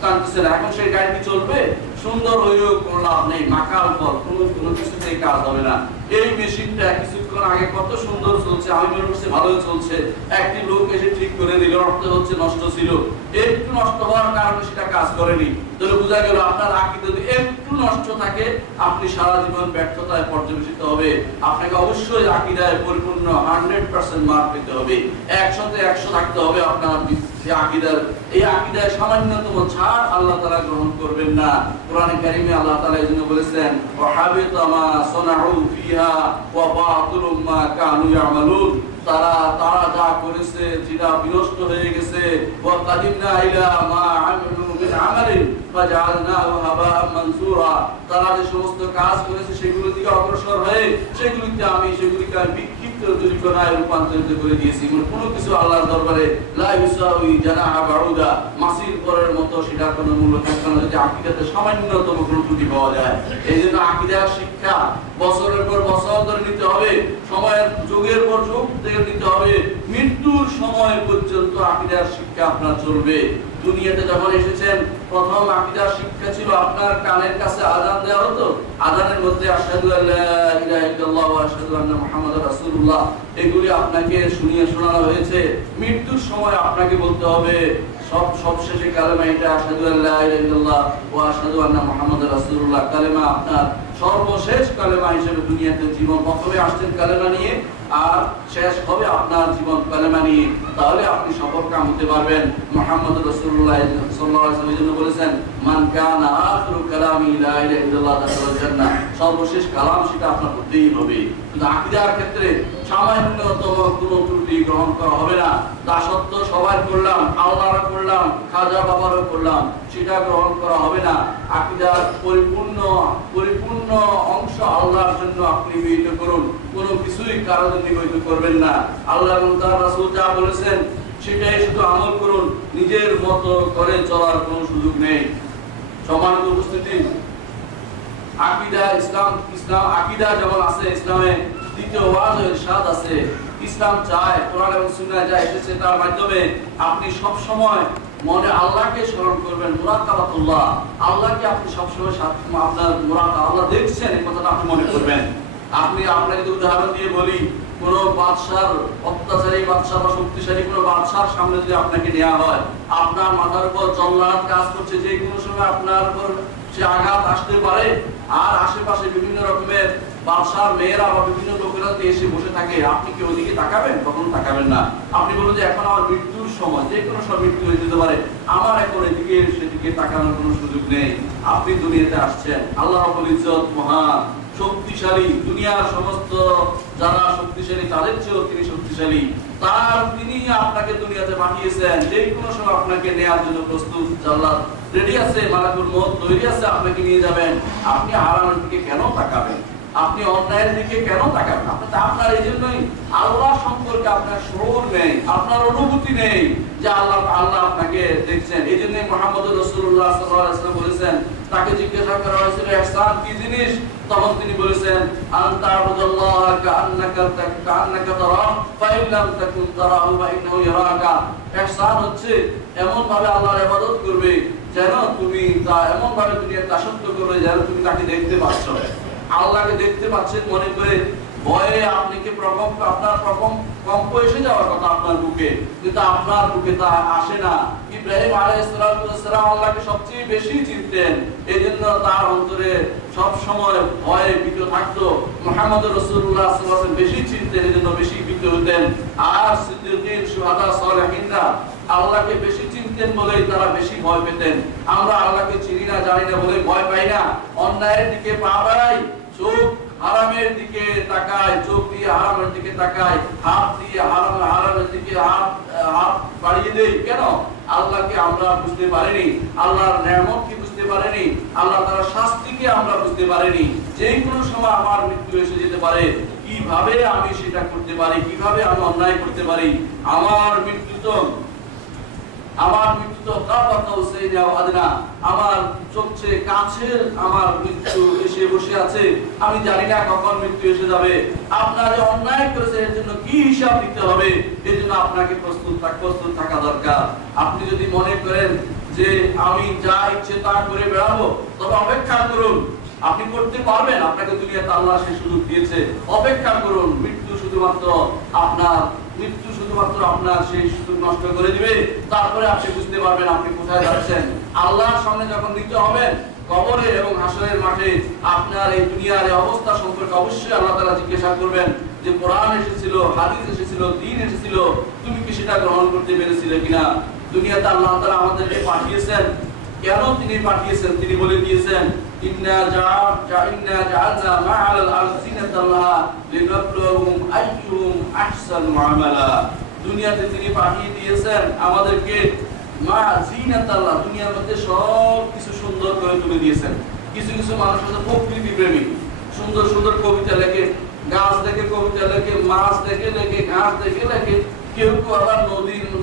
টানতেছে না। এখন সেই গাড়ি কি চলবে? সুন্দর হয়েও কোনো লাভ নেই, মাকাল ফল, কোনো কিছুতেই কাজ হবে না। এই মেশিনটা কিছুক্ষণ আগে কত সুন্দর চলছে, আমি মনে করছি ভালোই চলছে, একটি লোক এসে ঠিক করে দিল, অর্থ হচ্ছে নষ্ট ছিল, একটু নষ্ট হওয়ার কারণে সেটা কাজ করেনি। তাহলে বোঝা গেল আপনার আকীদা যদি একটু নষ্ট থাকে, আপনি সারা জীবন ব্যর্থতায় পর্যবেসিত হবে। আপনাকে অবশ্যই আকীদায় পরিপূর্ণ 100% মার্ক পেতে হবে, 100-100 থাকতে হবে আপনার আকীদার। এই আকীদায় সামান্যতম ছাড় আল্লাহ তাআলা গ্রহণ করবেন না। কোরআনে কারীমে আল্লাহ তাআলা এজন্য বলেছেন, ওয়া হাবিতা মা সানাউ ফিহা ওয়া বাতিলু মা কানু ইয়ামালুন, তারা যা করেছে যেটা বিনষ্ট হয়ে গেছে, ওয়া কাদিমনা ইলা মা আমিলু মিন আমালিন ফাজআলনাহু হাবাআন মানসুরা, তারা যে সমস্ত কাজ করেছে সেগুলোর দিকে অগ্রসর হয়ে সেগুলিকে বিক্ষিপ্ত দুর্ঘটনায় রূপান্তরিত করে দিয়েছি। কোনো কিছু আল্লাহর দরবারে লা ইউসাউই জানাহা বাউদা, মাসির পরের মতো সেটা কোনো মূল্য থাকবে না যদি আকীদাতে সামান্যতম কোনো ত্রুটি পাওয়া যায়। এই জন্য আকীদার শিক্ষা বছরের পর বছর ধরে নিতে হবে, যুগের পর যুগ থেকে নিতে হবে, মৃত্যুর সময় পর্যন্ত আকীদার শিক্ষা আপনার চলবে। দুনিয়াতে যখন এসেছেন, প্রথম আকীদার শিক্ষা ছিল আপনার কানের কাছে আযান দেওয়া হতো, আযানের মধ্যে আশহাদু আল্লা ইলাহা ইল্লাল্লাহ ওয়া আশহাদু আন্না মুহাম্মাদার রাসূলুল্লাহ এগুলি আপনাকে শুনিয়ে শোনানো হয়েছে। মৃত্যুর সময় আপনাকে বলতে হবে সবশেষে কালেমা এটা, আশহাদু আল্লা ইলাহা ইল্লাল্লাহ ওয়া আশহাদু আন্না মুহাম্মাদার রাসূলুল্লাহ। কালেমা আপনার সর্বশেষ কালেমা হিসেবে দুনিয়াতে জীবন, প্রথমে আসছেন কালেমা নিয়ে, আর শেষ হবে আপনার জীবন কালেমা নিয়ে, তাহলে আপনি সফল কাম হতে পারবেন। মুহাম্মদ রাসূলুল্লাহ সাল্লাল্লাহু আলাইহি ওয়াসাল্লাম জন্য বলেছেন, মান কানা আখিরু কালামি লা ইলাহা ইল্লাল্লাহ দাখালাল জান্নাহ, সর্বশেষ কালাম সেটা আপনার হতেই হবে। কিন্তু আকীদার ক্ষেত্রে সামান্যতম কোনো ত্রুটি গ্রহণ করা হবে না। দাসত্ব সবাই করলাম, আল্লাহর করলাম, খাজা বাবারও করলাম, সেটা গ্রহণ করা হবে না। আকীদার পরিপূর্ণ অংশ আল্লাহর জন্য আপনি নিবেদিত করুন, কোনো কিছুই কারো জন্য নিবেদিত করবেন না। আল্লাহ এবং তার রাসূল যা বলেছেন সেটাই শুধু আমল করুন, নিজের মতো করে চলার কোনো সুযোগ নেই। সম্মানিত উপস্থিতি, আকীদা ইসলাম আকীদা যেমন আছে ইসলামে, দ্বিতীয় ওয়াজ ও ইরশাদ আছে। ইসলাম চায়, কোরআন এবং সুন্নাহ যা এসেছে তার মাধ্যমে আপনি সব সময় মনে আল্লাহকে স্মরণ করবেন, মুরাকাবাতুল্লাহ, আল্লাহকে আপনি সব সময় আপনার মুরাকাবা, আল্লাহ দেখছেন এই কথাটা আপনি মনে করবেন। আপনাকে যদি উদাহরণ দিয়ে বলি, কোন বাদশার অত্যাচারী বাদশা বা শক্তিশালী কোন বাদশার সামনে যদি আপনাকে নেওয়া হয়, আপনার মাথার উপর জল্লাদ কাজ করছে, যে কোনো সময় আপনার উপর সে আঘাত আসতে পারে, আর আশেপাশে বিভিন্ন রকমের বাদশার মেয়েরা বা বিভিন্ন লোকেরা এসে বসে থাকে, আপনি কি ওদিকে তাকাবেন? কখনো তাকাবেন না। আপনি বলুন যে এখন আমার মৃত্যুর সময়, যে কোনো সময় মৃত্যু হয়ে যেতে পারে, আমার এখন এদিকে সেদিকে তাকানোর কোনো সুযোগ নেই। আপনি দুনিয়াতে আসছেন, আল্লাহ রাব্বুল ইজ্জত মহান, শক্তিশালী, দুনিয়ার সমস্ত যারা শক্তিশালী তাদের চেয়েও তিনি শক্তিশালী। তিনি আপনাকে দুনিয়াতে পাঠিয়েছেন, যে কোনো সময় আপনাকে নেওয়ার জন্য প্রস্তুত, জান্নাত রেডি আছে, মালাকুল মউত তৈরি আছে, আপনাকে নিয়ে যাবেন। আপনি হারামের দিকে কেন তাকাবেন? আপনি অন্যায়ের দিকে কেন তাকাবেন? আপনার এই জন্যই আল্লাহ সম্পর্কে আপনার শোর নেই, আপনার অনুভূতি নেই যে আল্লাহ আপনাকে দেখছেন। এই জন্য মুহাম্মদ রাসূলুল্লাহ সাল্লাল্লাহু আলাইহি ওয়াসাল্লাম বলেছেন, তাকে জিজ্ঞাসা করা হয়েছিল ইহসান কি জিনিস, তখন তিনি বলেছেন, আনতা আবুদুল্লাহ কাআন্নাকা তারাহু ফাইন লাম তাকুন তারাহু ফা ইন্নাহু ইয়ারাকা। ইহসান হচ্ছে এমন ভাবে আল্লাহর ইবাদত করবে যেন তুমি এমন ভাবে দুনিয়ার দাসত্ব করবে যেন তুমি তাকে দেখতে পাচ্ছ। আল্লাহকে দেখতে পাচ্ছেন মনে করে ভয়ে আপনার কম্প এসে যাওয়ার কথা আপনার বুকে, কিন্তু আপনার বুকে তা আসে না। ইব্রাহিম আলাইহিস সালাম আল্লাহকে সবচেয়ে বেশি চিনতেন, এজন্য তার অন্তরে সব সময় ভয়ে ভীত থাকতো। মুহাম্মদ রাসূলুল্লাহ সাল্লাল্লাহু আলাইহি ওয়াসাল্লাম বেশি চিনতেন, এজন্য বেশি ভীত হতেন। আর সিদ্দিকিন, শুহাদা, সালেহিনরা আল্লাহকে বেশি চিনতেন বলেই তারা বেশি ভয় পেতেন। আমরা আল্লাহকে চিনি না, জানি না বলে ভয় পাই না, অন্যায়ের দিকে পা বাড়াই, চোখ হারামের দিকে তাকায়, চোখ দিয়ে হারামের দিকে তাকায়, হাত দিয়ে হারামের দিকে হাত বাড়িয়ে দেই। কেন? আল্লাহকে আমরা বুঝতে পারিনি, আল্লাহর নিয়ামতকে বুঝতে পারিনি, আল্লাহ তাআলার শাস্তিকে আমরা বুঝতে পারিনি। যে কোনো সময় আমার মৃত্যু এসে যেতে পারে, কিভাবে আমি সেটা করতে পারি, কিভাবে আমি অন্যায় করতে পারি। আমার মৃত্যু তো আমার সবচেয়ে কাছের আমার মৃত্যু এসে বসে আছে, আমি জানি না কখন মৃত্যু এসে যাবে। আপনার যে অন্যায় করেছে এর জন্য কি হিসাব দিতে হবে, এর জন্য আপনাকে প্রস্তুত থাকা দরকার। আপনি যদি মনে করেন যে আমি যা ইচ্ছে তা করে বেড়াবো, তবে অপেক্ষা করুন, আপনি করতে পারবেন। আপনাকে দুনিয়াতে আল্লাহ সে সুযোগ দিয়েছে, অপেক্ষা করুন। মৃত্যু শুধুমাত্র আপনার সেই সুযোগ নষ্ট করে দিবে। তারপরে আপনি বুঝতে পারবেন আপনি কোথায় যাচ্ছেন। আল্লাহর সামনে যখন নিতে হবেন কবরে এবং হাসরের মাঠে, আপনার এই দুনিয়ার এই অবস্থা সম্পর্কে অবশ্যই আল্লাহ তাআলা জিজ্ঞাসা করবেন যে কোরআন এসেছিল, হাদিস এসেছিল, দ্বীন এসেছিল, তুমি কি সেটা গ্রহণ করতে পেরেছিলে কিনা। দুনিয়াতে আল্লাহ তাআলা আমাদেরকে পাঠিয়েছেন, কেন তিনি পাঠিয়েছেন? তিনি বলে দিয়েছেন, ইন্না জাআলনা মা'আল আরদি জিনাতাল্লাহ লিনাবলুহুম আইয়ুহুম আহসানু আমালা। দুনিয়াতে তিনি পাঠিয়ে দিয়েছেন আমাদেরকে মা জিনাতাল্লাহ, দুনিয়ার মধ্যে সব কিছু সুন্দর করে তুলে দিয়েছেন। কিছু মানুষ আছে প্রকৃতি প্রেমী, সুন্দর সুন্দর কবিতা লেখে, গাছ দেখে কবিতা লেখে, মাছ দেখে লেখে, ঘাস দেখে লেখে। কেউ আবার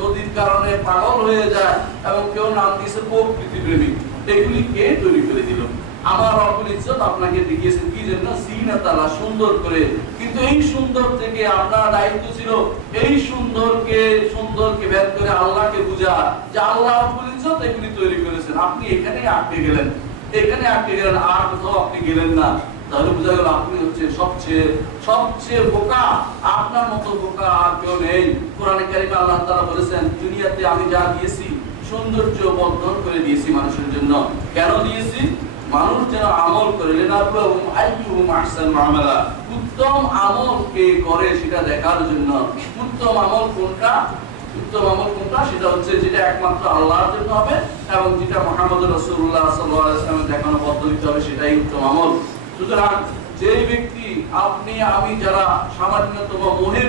নদীর কারণে পাগল হয়ে যায়, এবং কেউ নাম দিয়েছে প্রকৃতি প্রেমী। এগুলি কে তৈরি করে দিল? আমার রব্বুল ইজ্জত আপনাকে দেখিয়েছেন কি জন্য? জিনাতাল্লাহ, সুন্দর করে। কিন্তু এই সুন্দর থেকে আপনার দায়িত্ব ছিল এই সুন্দরকে বের করে আল্লাহকে বুঝা যে আল্লাহ রব্বুল ইজ্জত এগুলি তৈরি করেছেন। আপনি এখানে আটকে গেলেন, আর কোথাও আপনি গেলেন না। তাহলে বোঝা গেল আপনি হচ্ছে সবচেয়ে বোকা। আপনার মতো বোকা আর কেউ নেই। কোরআনে কারিমে আল্লাহ তাআলা বলেছেন, দুনিয়াতে আমি যা দিয়েছি সৌন্দর্য বর্ধন করে দিয়েছি মানুষের জন্য। কেন দিয়েছি? মানুষ যেন আমল করে, লিনাবলুহুম আইয়ুহুম আহসানু আমালা, উত্তম আমল কে করে সেটা দেখার জন্য। উত্তম আমল কোনটা? উত্তম আমল কোনটা? সেটা হচ্ছে যেটা একমাত্র আল্লাহর জন্য হবে এবং যেটা মুহাম্মদ রাসূলুল্লাহ সাল্লাল্লাহু আলাইহি ওয়াসাল্লামের দেখানো পদ্ধতিতে হবে, সেটাই উত্তম আমল। সুতরাং যেই ব্যক্তি, আপনি আমি যারা সামান্যতম মোহে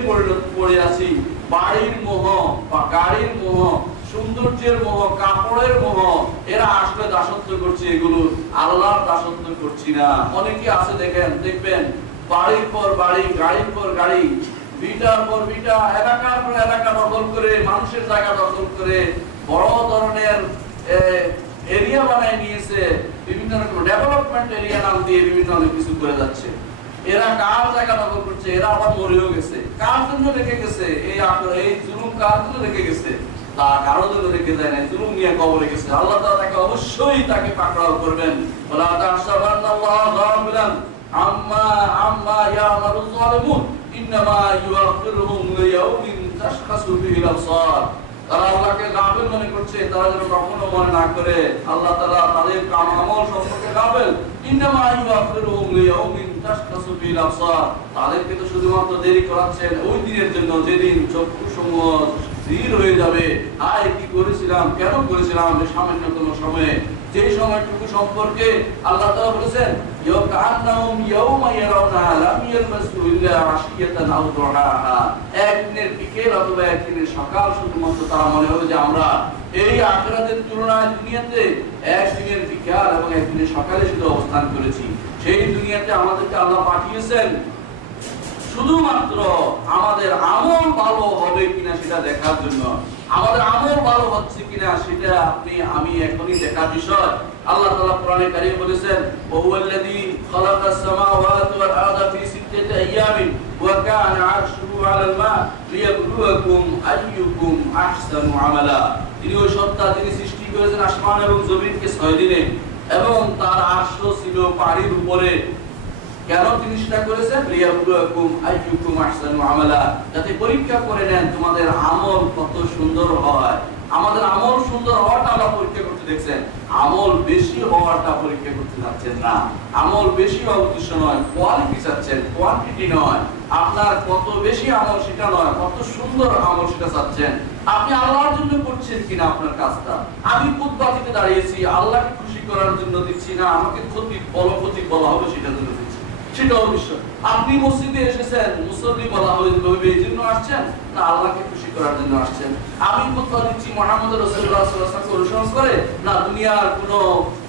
পড়ে আছি, বাড়ির মোহ বা গাড়ির মোহ, সৌন্দর্যের মোহ, কাপড়ের মোহ, এরা আসলে দাসত্ব করছে এগুলো, আল্লাহর দাসত্ব করছি না। অনেকে আছে দেখবেন বাড়ির পর বাড়ি, গাড়ির পর গাড়ি, বিটার পর বিটা, এলাকার পর এলাকা দখল করে, মানুষের জায়গা দখল করে বড় ধরনের এরিয়া বানায় নিয়েছে, বিভিন্ন রকম ডেভেলপমেন্ট এরিয়া নাম দিয়ে বিভিন্ন অনেক কিছু করে যাচ্ছে। এরা কার জায়গা দখল করছে? এরা আবার মরেও গেছে। কার জন্য রেখে গেছে এই জুলুম? কার জন্য রেখে গেছে? তা কারো জন্য রেখে যায় না, জুলুম নিয়ে কবরে গেছে। আল্লাহ তাআলা তাকে অবশ্যই তাকে পাকড়াও করবেন। ওয়ালা তাহসাবান্নাল্লাহা গাফিলান আম্মা ইয়ামালুয যালিমুন ইন্নামা ইউআখিরুহুম লিয়াউমিন তাশখাসু ফীহিল আবসার। তারা আল্লাহকে গাফিল মনে করছে, তারা যেন কখনো মনে না করে আল্লাহ তাআলা তাদের কাম আমল সম্পর্কে গাফিল। ইন্নামা ইউআখিরুহুম লিয়াউমিন তাশখাসু ফীহিল আবসার। তাদেরকে তো শুধুমাত্র দেরি করাচ্ছেন ওই দিনের জন্য যেদিন চক্ষুসমূহ স্থির হয়ে যাবে। আয় কি করেছিলাম, কেন করেছিলাম, এই সামান্যতম সময়ে, যে সময়টুকু সম্পর্কে আল্লাহ তাআলা বলেছেন ইয়াকান্নাহুম ইয়াওমা ইয়ারাউনাহা লাম ইয়ালবাসু ইল্লা আশিয়াতান আও দুহাহা। একদিনের বিকেল অথবা একদিনের সকাল শুধুমাত্র তারা মনে হবে যে আমরা এই আখিরাতের তুলনায় দুনিয়াতে একদিনের বিকেল এবং একদিনের সকালে শুধু অবস্থান করেছি। সেই দুনিয়াতে আমাদেরকে আল্লাহ পাঠিয়েছেন শুধুমাত্র আমাদের আমল ভালো হবে কিনা সেটা দেখার জন্য। আমাদের আমল ভালো হচ্ছে কিনা সেটা আমি এখনই দেখার বিষয়। আল্লাহ তাআলা কোরআনে কারীমে বলেছেন ওয়াল্লাযী খালাকাস সামাওয়াতি ওয়াল আরদা ফি সিত্তাতি আইয়ামিন ওয়া কানা আরশুহু আলাল মা লিয়াবলুয়াকুম আইয়ুকুম আহসানু আমালা। তিনি ওই সত্তা, যিনি সৃষ্টি করেছেন আসমান এবং জমিনকে 6 দিনে এবং তার আরশ ছিল পানির উপরে। কেন তিনি সেটা করেছেন? লিয়াবলুয়াকুম আইয়ুকুম আহসানু আমালা, যাতে পরীক্ষা করে নেন তোমাদের আমল কত সুন্দর হয়। আমাদের আমল সুন্দর হওয়াটা আল্লাহ পরীক্ষা করতে দেখছেন, আমল বেশি হওয়াটা পরীক্ষা করতে যাচ্ছেন না। আমল বেশি হওয়ার উদ্দেশ্য নয়, কোয়ালিটি চাচ্ছেন, কোয়ান্টিটি নয়। আপনার কত বেশি আমল সেটা নয়, কত সুন্দর আমল সেটা চাচ্ছেন। আপনি আল্লাহর জন্য করছেন কিনা আপনার কাজটা। আমি খুতবাতে দাঁড়িয়েছি আল্লাহকে খুশি করার জন্য দিচ্ছি না, আমাকে ক্ষতি বলা হবে সেটার জন্য দিচ্ছি, সেটাও বিষয়। আপনি মসজিদে এসেছেন, মুসল্লি বলা হবে এই জন্য আসছেন না আল্লাহকে খুশি করার জন্য আসছেন। আমি খুতবা দিচ্ছি মুহাম্মদ রাসূলুল্লাহ সাল্লাল্লাহু আলাইহি ওয়াসাল্লামকে অনুসরণ করে না দুনিয়ার কোন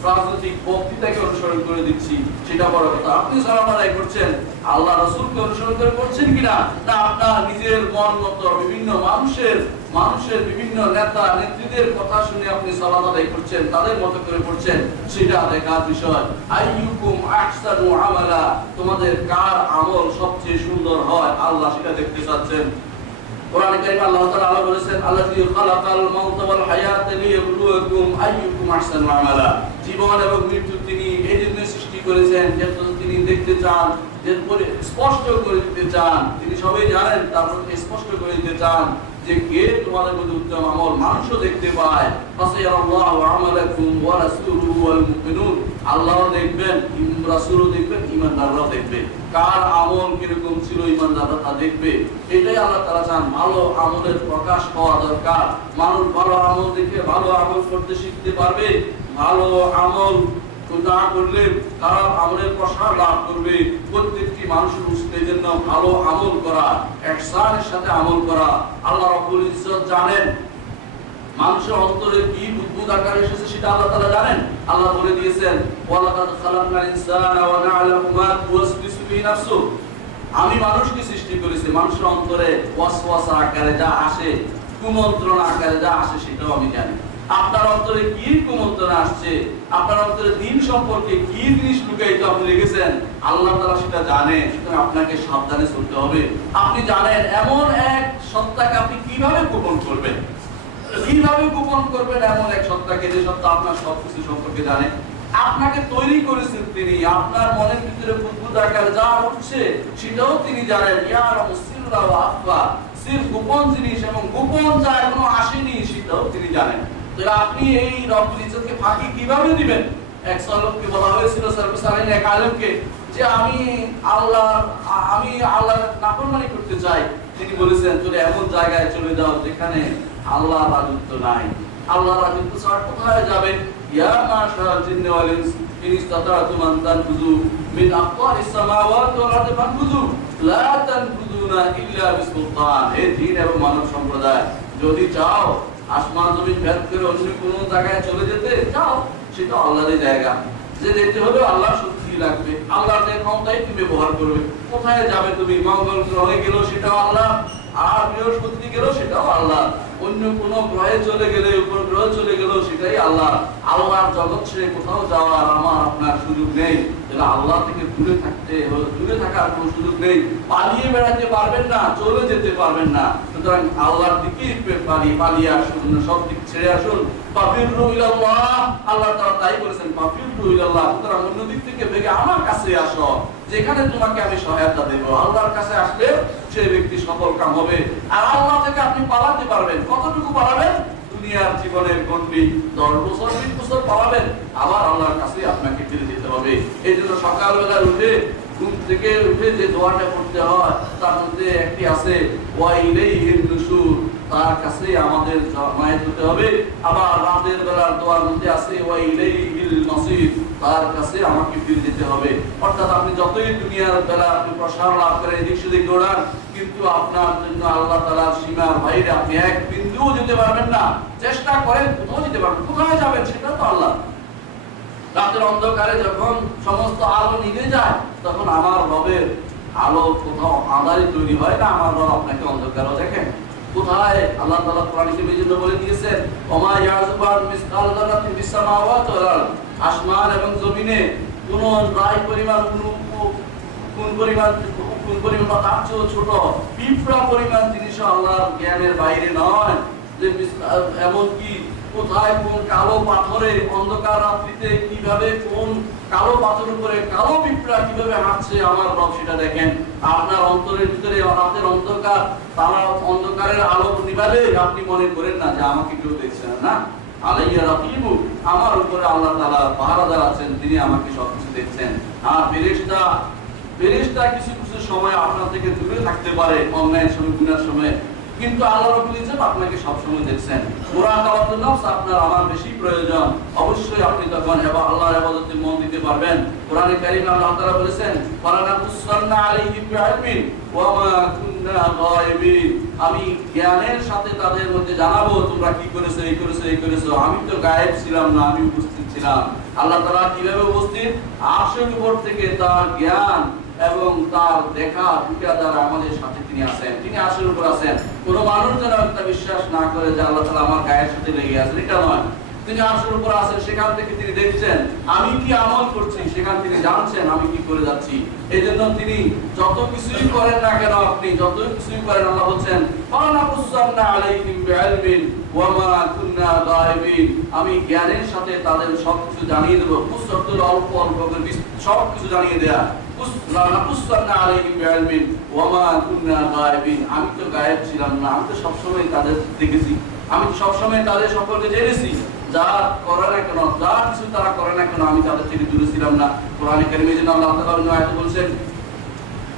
রাজনৈতিক বক্তৃতাকে অনুসরণ করে দিচ্ছি, সেটা বড় কথা। আপনি সালাম আদায় করছেন আল্লাহ রাসূলকে অনুসরণ করে করছেন কিনা, না আপনার নিজের মন মতো বিভিন্ন মানুষের বিভিন্ন নেতা নেত্রীদের কথা শুনে আপনি সালাত আদায় করছেন, তাদের মতো করে করছেন, সেটা দেখার বিষয়। আইয়ুকুম আহসানু আমালা, তোমাদের কার আমল সবচেয়ে সুন্দর হয় আল্লাহ সেটা দেখতে চাচ্ছেন। কোরআনে কারীমে আল্লাহ তাআলা বলেছেন আল্লাযী খালাকাল মাউতা ওয়াল হায়াতা লিয়াবলুয়াকুম আইয়ুকুম আহসানু আমালা। জীবন এবং মৃত্যু তিনি এই জন্য সৃষ্টি করেছেন যাতে তিনি দেখতে চান, যে স্পষ্ট করে দিতে চান। তিনি সবাই জানেন, তারপর স্পষ্ট করে দিতে চান যে কে তোমাদের মধ্যে উত্তম আমল মানুষও দেখতে পায়। ফাসায়াল্লাহু আমালাকুম ওয়া রাসূলুহু ওয়াল মুমিনুন। আল্লাহ দেখবেন, রাসূলও দেখবেন, ঈমানদাররাও দেখবে কার আমল কিরকম ছিল, ঈমানদাররা তা দেখবে। এটাই আল্লাহ তাআলা চান। ভালো আমলের প্রকাশ হওয়া দরকার। মানুষ ভালো আমল দেখে ভালো আমল করতে শিখতে পারবে। ভালো আমল না করলে খারাপ আমলের প্রসার লাভ করবে। প্রত্যেকটি মানুষের উচিত জন্য ভালো আমল করা, ইহসানের সাথে আমল করা। আল্লাহ রাব্বুল ইজ্জত জানেন মানুষের অন্তরে কি বুদ্বুদ আকারে এসেছে সেটা আল্লাহ তাআলা জানেন। আল্লাহ বলে দিয়েছেন ওয়ালাকাদ খালাকনাল ইনসানা ওয়া না'লামু মা তুওয়াসবিসু ফি নাফসিহি। আমি মানুষকে সৃষ্টি করেছি, মানুষের অন্তরে ওয়াসওয়াসা আকারে যা আসে, কুমন্ত্রণা আকারে যা আসে সেটাও আমি জানি। আপনার অন্তরে কি কুমন্ত্রণা আসছে, আপনার অন্তরে দিন সম্পর্কে কি জিনিস লুকায়িত আপনি রেখেছেন, আল্লাহ তাআলা সেটা জানেন। সুতরাং আপনাকে সাবধানে চলতে হবে। আপনি জানেন এমন এক সত্তাকে আপনি কিভাবে গোপন করবেন, এমন এক সত্তাকে যে সত্তা আপনার সবকিছু সম্পর্কে জানে। আপনাকে তৈরি করেছেন তিনি, আপনার মনের ভিতরে বুদ্বুদ আকারে যা উঠছে সেটাও তিনি জানেন। ইয়ারামু সিররা ওয়া আখফা, সির গোপন জিনিস এবং গোপন যা এখনো আসেনি সেটাও তিনি জানেন। তো আপনি এই রব্বুল ইজ্জতকে ফাঁকি কিভাবে দিবেন? এক সালফকে বলা হয়েছিল সার্ভিস আলাইন এক আলেমকে যে আমি আল্লাহর নাফরমানি করতে চাই, তিনি বলেছেন চলে এমন জায়গায় চলে যাও যেখানে আল্লাহর রাজত্ব নাই। আল্লাহর রাজত্ব ছাড়া কোথায় যাবেন? ইয়া মাশাআল জিন্নি ওয়াল ইনস ইন ইসতাতাতুম আন তানফুযু মিন আকতারিস সামাওয়াতি ওয়াল আরদি ফানফুযু লা তানফুযুনা ইল্লা বিসুলতান। হে জিন এবং মানব সম্প্রদায়, যদি চাও আসমান জমিন ভেদ করে অন্য কোনো জায়গায় চলে যেতে চাও, সেটা আল্লাহরই জায়গা। যে যেতে হলে আল্লাহর শক্তি লাগবে, আল্লাহর যে ক্ষমতাই তুমি ব্যবহার করবে। কোথায় যাবে তুমি? মঙ্গল গ্রহে গেল সেটাও আল্লাহ, আর বৃহস্পতি গেল সেটাও আল্লাহ, অন্য কোন গ্রহে চলে গেলে উপর গ্রহে চলে গেল সেটাই আল্লাহ। আল্লাহর জগৎ ছেড়ে কোথাও যাওয়ার আমার আপনার সুযোগ নেই। আল্লাহ থেকে দূরে থাকার কোনো সুযোগ নেই। পালিয়ে বেড়াতে পারবেন না, চলে যেতে পারবেন না। সুতরাং আল্লাহর দিকে পালিয়ে আসুন, সব দিক ছেড়ে আসুন। ফাফিরু ইলাল্লাহ, আল্লাহ তাআলা তাই বলেছেন, ফাফিরু ইলাল্লাহ। সুতরাং অন্য দিক থেকে বেগে আমার কাছে আসো, যেখানে তোমাকে আমি সহায়তা দেব। আল্লাহর কাছে আসলে সেই ব্যক্তি সফল কাম হবে। আর আল্লাহ থেকে আপনি পালাতে পারবেন। কতটুকু পালাবেন? দুনিয়ার জীবনের গন্ডি 10 বছর 20 বছর পালাবেন, আবার আল্লাহর কাছে আপনাকে ফিরে যেতে হবে। এই জন্য সকালবেলা উঠে ঘুম থেকে উঠে যে দোয়াটা পড়তে হয় তার মধ্যে একটি আছে ওয়া ইলাইহিন নুশুর, তার কাছে আমাদের জমায়েত হতে হবে। আবার রাতের বেলার দোয়ার মধ্যে আছে ওয়া ইলাইহিল মাসির, তার কাছে আমাকে ফিরে যেতে হবে। অর্থাৎ আপনি যতই দুনিয়ার বেলা আপনি প্রসার লাভ করে এদিক সেদিক দৌড়ান, কিন্তু আপনার জন্য আল্লাহ তাআলার সীমার বাইরে আপনি এক বিন্দুও যেতে পারবেন না। চেষ্টা করেন কোথাও যেতে পারবেন, কোথায় যাবেন সেটা তো আল্লাহ। রাতের অন্ধকারে যখন সমস্ত আলো নিভে যায়, তখন আমার রবের আলো কোথাও আঁধারে তৈরি হয় না, আমার রব আপনাকে অন্ধকারও দেখেন। কোথায়? আল্লাহ তাআলা কোরআন কারীমের জন্য বলে দিয়েছেন ওমা ইয়াযুবান মিসকাল যারাতিন ফিস সামাওয়াতি ওয়াল আরদ, আসমান এবং জমিনে কোন রায় পরিমাণ কোন পরিমাণ তার চেয়ে ছোট পিঁপড়া পরিমাণ জিনিস আল্লাহর জ্ঞানের বাইরে নয়। যে এমন কি কোথায় কোন কালো পাথরে অন্ধকার রাত্রিতে কিভাবে কোন কালো পাথরের উপরে কালো পিঁপড়া কিভাবে হাঁটছে আমার রব সেটা দেখেন। আপনার অন্তরের ভিতরে রাতের অন্ধকার, তারা অন্ধকারের আলো নিভালে আপনি মনে করেন না যে আমাকে কেউ দেখছেন না। আলাইয়া রাকিবু, আমার উপরে আল্লাহ তাআলা পাহারাদার আছেন, তিনি আমাকে সবকিছু দেখছেন। আর ফেরেশতা কিছু কিছু সময় আপনার থেকে দূরে থাকতে পারে, অন্যায়ের সময় গুনার সময়, কিন্তু আল্লাহ রাব্বুল ইজ্জত আপনাকে সব সময় দেখছেন। মুরাকাবাতুন নফস আপনার আমার বেশি প্রয়োজন। অবশ্যই আপনি তখন আল্লাহর ইবাদতে মন দিতে পারবেন। কোরআনে কারীমে আল্লাহ তাআলা বলেছেন ফালানাকুসান্না আলাইহিম বিইলমিন ওয়া মা কুননা গায়বিন, আমি জ্ঞানের সাথে তাদের মধ্যে জানাবো তোমরা কি করেছো, এই করেছো। আমি তো গায়েব ছিলাম না, আমি উপস্থিত ছিলাম। আল্লাহ তাআলা কিভাবে উপস্থিত? আরশের উপর থেকে তার জ্ঞান এবং তার দেখা দুটা দ্বারা আমাদের সাথে তিনি আছেন, তিনি আরশের উপর আছেন। কোনো মানুষ যেন একটা বিশ্বাস না করে যে আল্লাহ তাআলা আমার গায়ের সাথে লেগে আছেন, এটা নয়। তিনি আরশের উপর আছেন, সেখান থেকে তিনি দেখছেন আমি কি আমল করছি, সেখান থেকে জানছেন আমি কি করে যাচ্ছি। এই জন্য তিনি যত কিছুই করেন না কেন, আপনি যত কিছুই করেন, আল্লাহ বলছেন ফালানাকুসান্না আলাইহিম বিইলমিন ওয়া মা কুননা গায়বিন, আমি জ্ঞানের সাথে তাদের সবকিছু জানিয়ে দেব। কুসরতুল অল্প অল্প করে সবকিছু জানিয়ে দেয়া। আমি তো গায়েব ছিলাম না, আমি তো সবসময় তাদের দেখেছি, আমি তো সবসময় তাদের সম্পর্কে জেনেছি। যা করে না কেন, যা কিছু তারা করে না কেন, আমি তাদের থেকে দূরে ছিলাম না। কোরআনে কারীমে যেন আল্লাহ তাআলা অন্য আয়াতে বলেছেন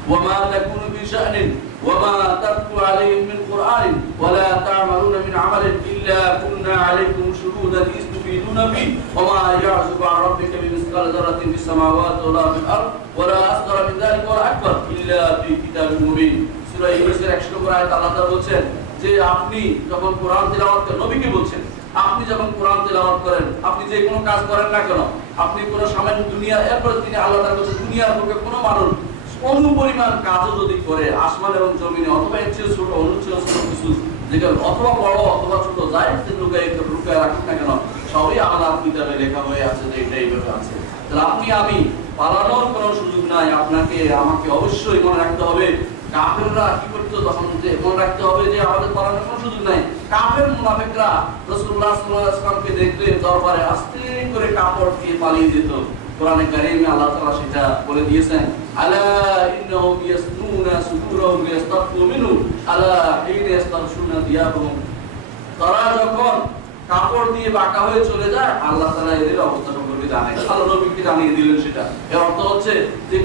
ওয়ামা তাকুনু বিশানিন ওয়ামা তাতলু আলাইহিম মিন কুরআনিন ওয়ালা তা'মালুনা মিন আমালিন ইল্লা কুননা আলাইকুম শুহুদান ইয তুফিদুনা ফি ওয়ামা ইয়াযুবু আন রাব্বিকা বিমিসকাল যারাতিন ফিস সামাওয়াতি ওয়ালা ফিল আরদ ওয়ালা আসগara মিন যালিকা ওয়ালা আকবার ইল্লা ফি কিতাবিন মুবিন। সূরা ইউনূসের 100 নম্বর আয়াতে আল্লাহ তাআলা বলেন যে আপনি যখন কোরআন তেলাওয়াত করেন, নবীকে বলছেন, আপনি যখন কোরআন তেলাওয়াত করেন, আপনি যে কোনো কাজ করেন না কেন, আপনি কোনো সামান্য দুনিয়া, এরপর তিনি আল্লাহ তাআলা বলেন দুনিয়ার বুকে কোনো মানুষ অনুপরিমাণ কাজও যদি করে আসমান এবং জমিনে, অথবা এর চেয়ে ছোট অন্য চেয়ে ছোট কিছু যেটা অথবা বড় অথবা ছোট যাই লুকায় রাখুন না কেন, সবই আল্লাহর কিতাবে লেখা হয়ে আছে যে এটা এইভাবে আছে। তাহলে আমি পালানোর কোনো সুযোগ নাই। আপনাকে আমাকে অবশ্যই মনে রাখতে হবে কাফেররা কি করতো তখন, যে মনে রাখতে হবে যে আমাদের পালানোর কোনো সুযোগ নাই। কাফের মুনাফিকরা রাসূলুল্লাহ সাল্লাল্লাহু আলাইহি ওয়াসাল্লামকে দেখলে দরবারে আস্তে করে কাপড় দিয়ে পালিয়ে যেত। কোরআনে কারীমে আল্লাহ তাআলা সেটা বলে দিয়েছেন আলা ইন্নাহুম ইয়াসনুনা সুদুরহুম লিয়াস্তাগফিরু মিনহু আলা হিনা ইয়াস্তাগফিরুনা দিয়াবহুম, তারা যখন কাপড় দিয়ে বাঁকা হয়ে চলে যায় আল্লাহ তাআলা এদের অবস্থা করবে জানে, আল্লাহ নবীকে জানিয়ে দিলেন সেটা। এর অর্থ হচ্ছে যে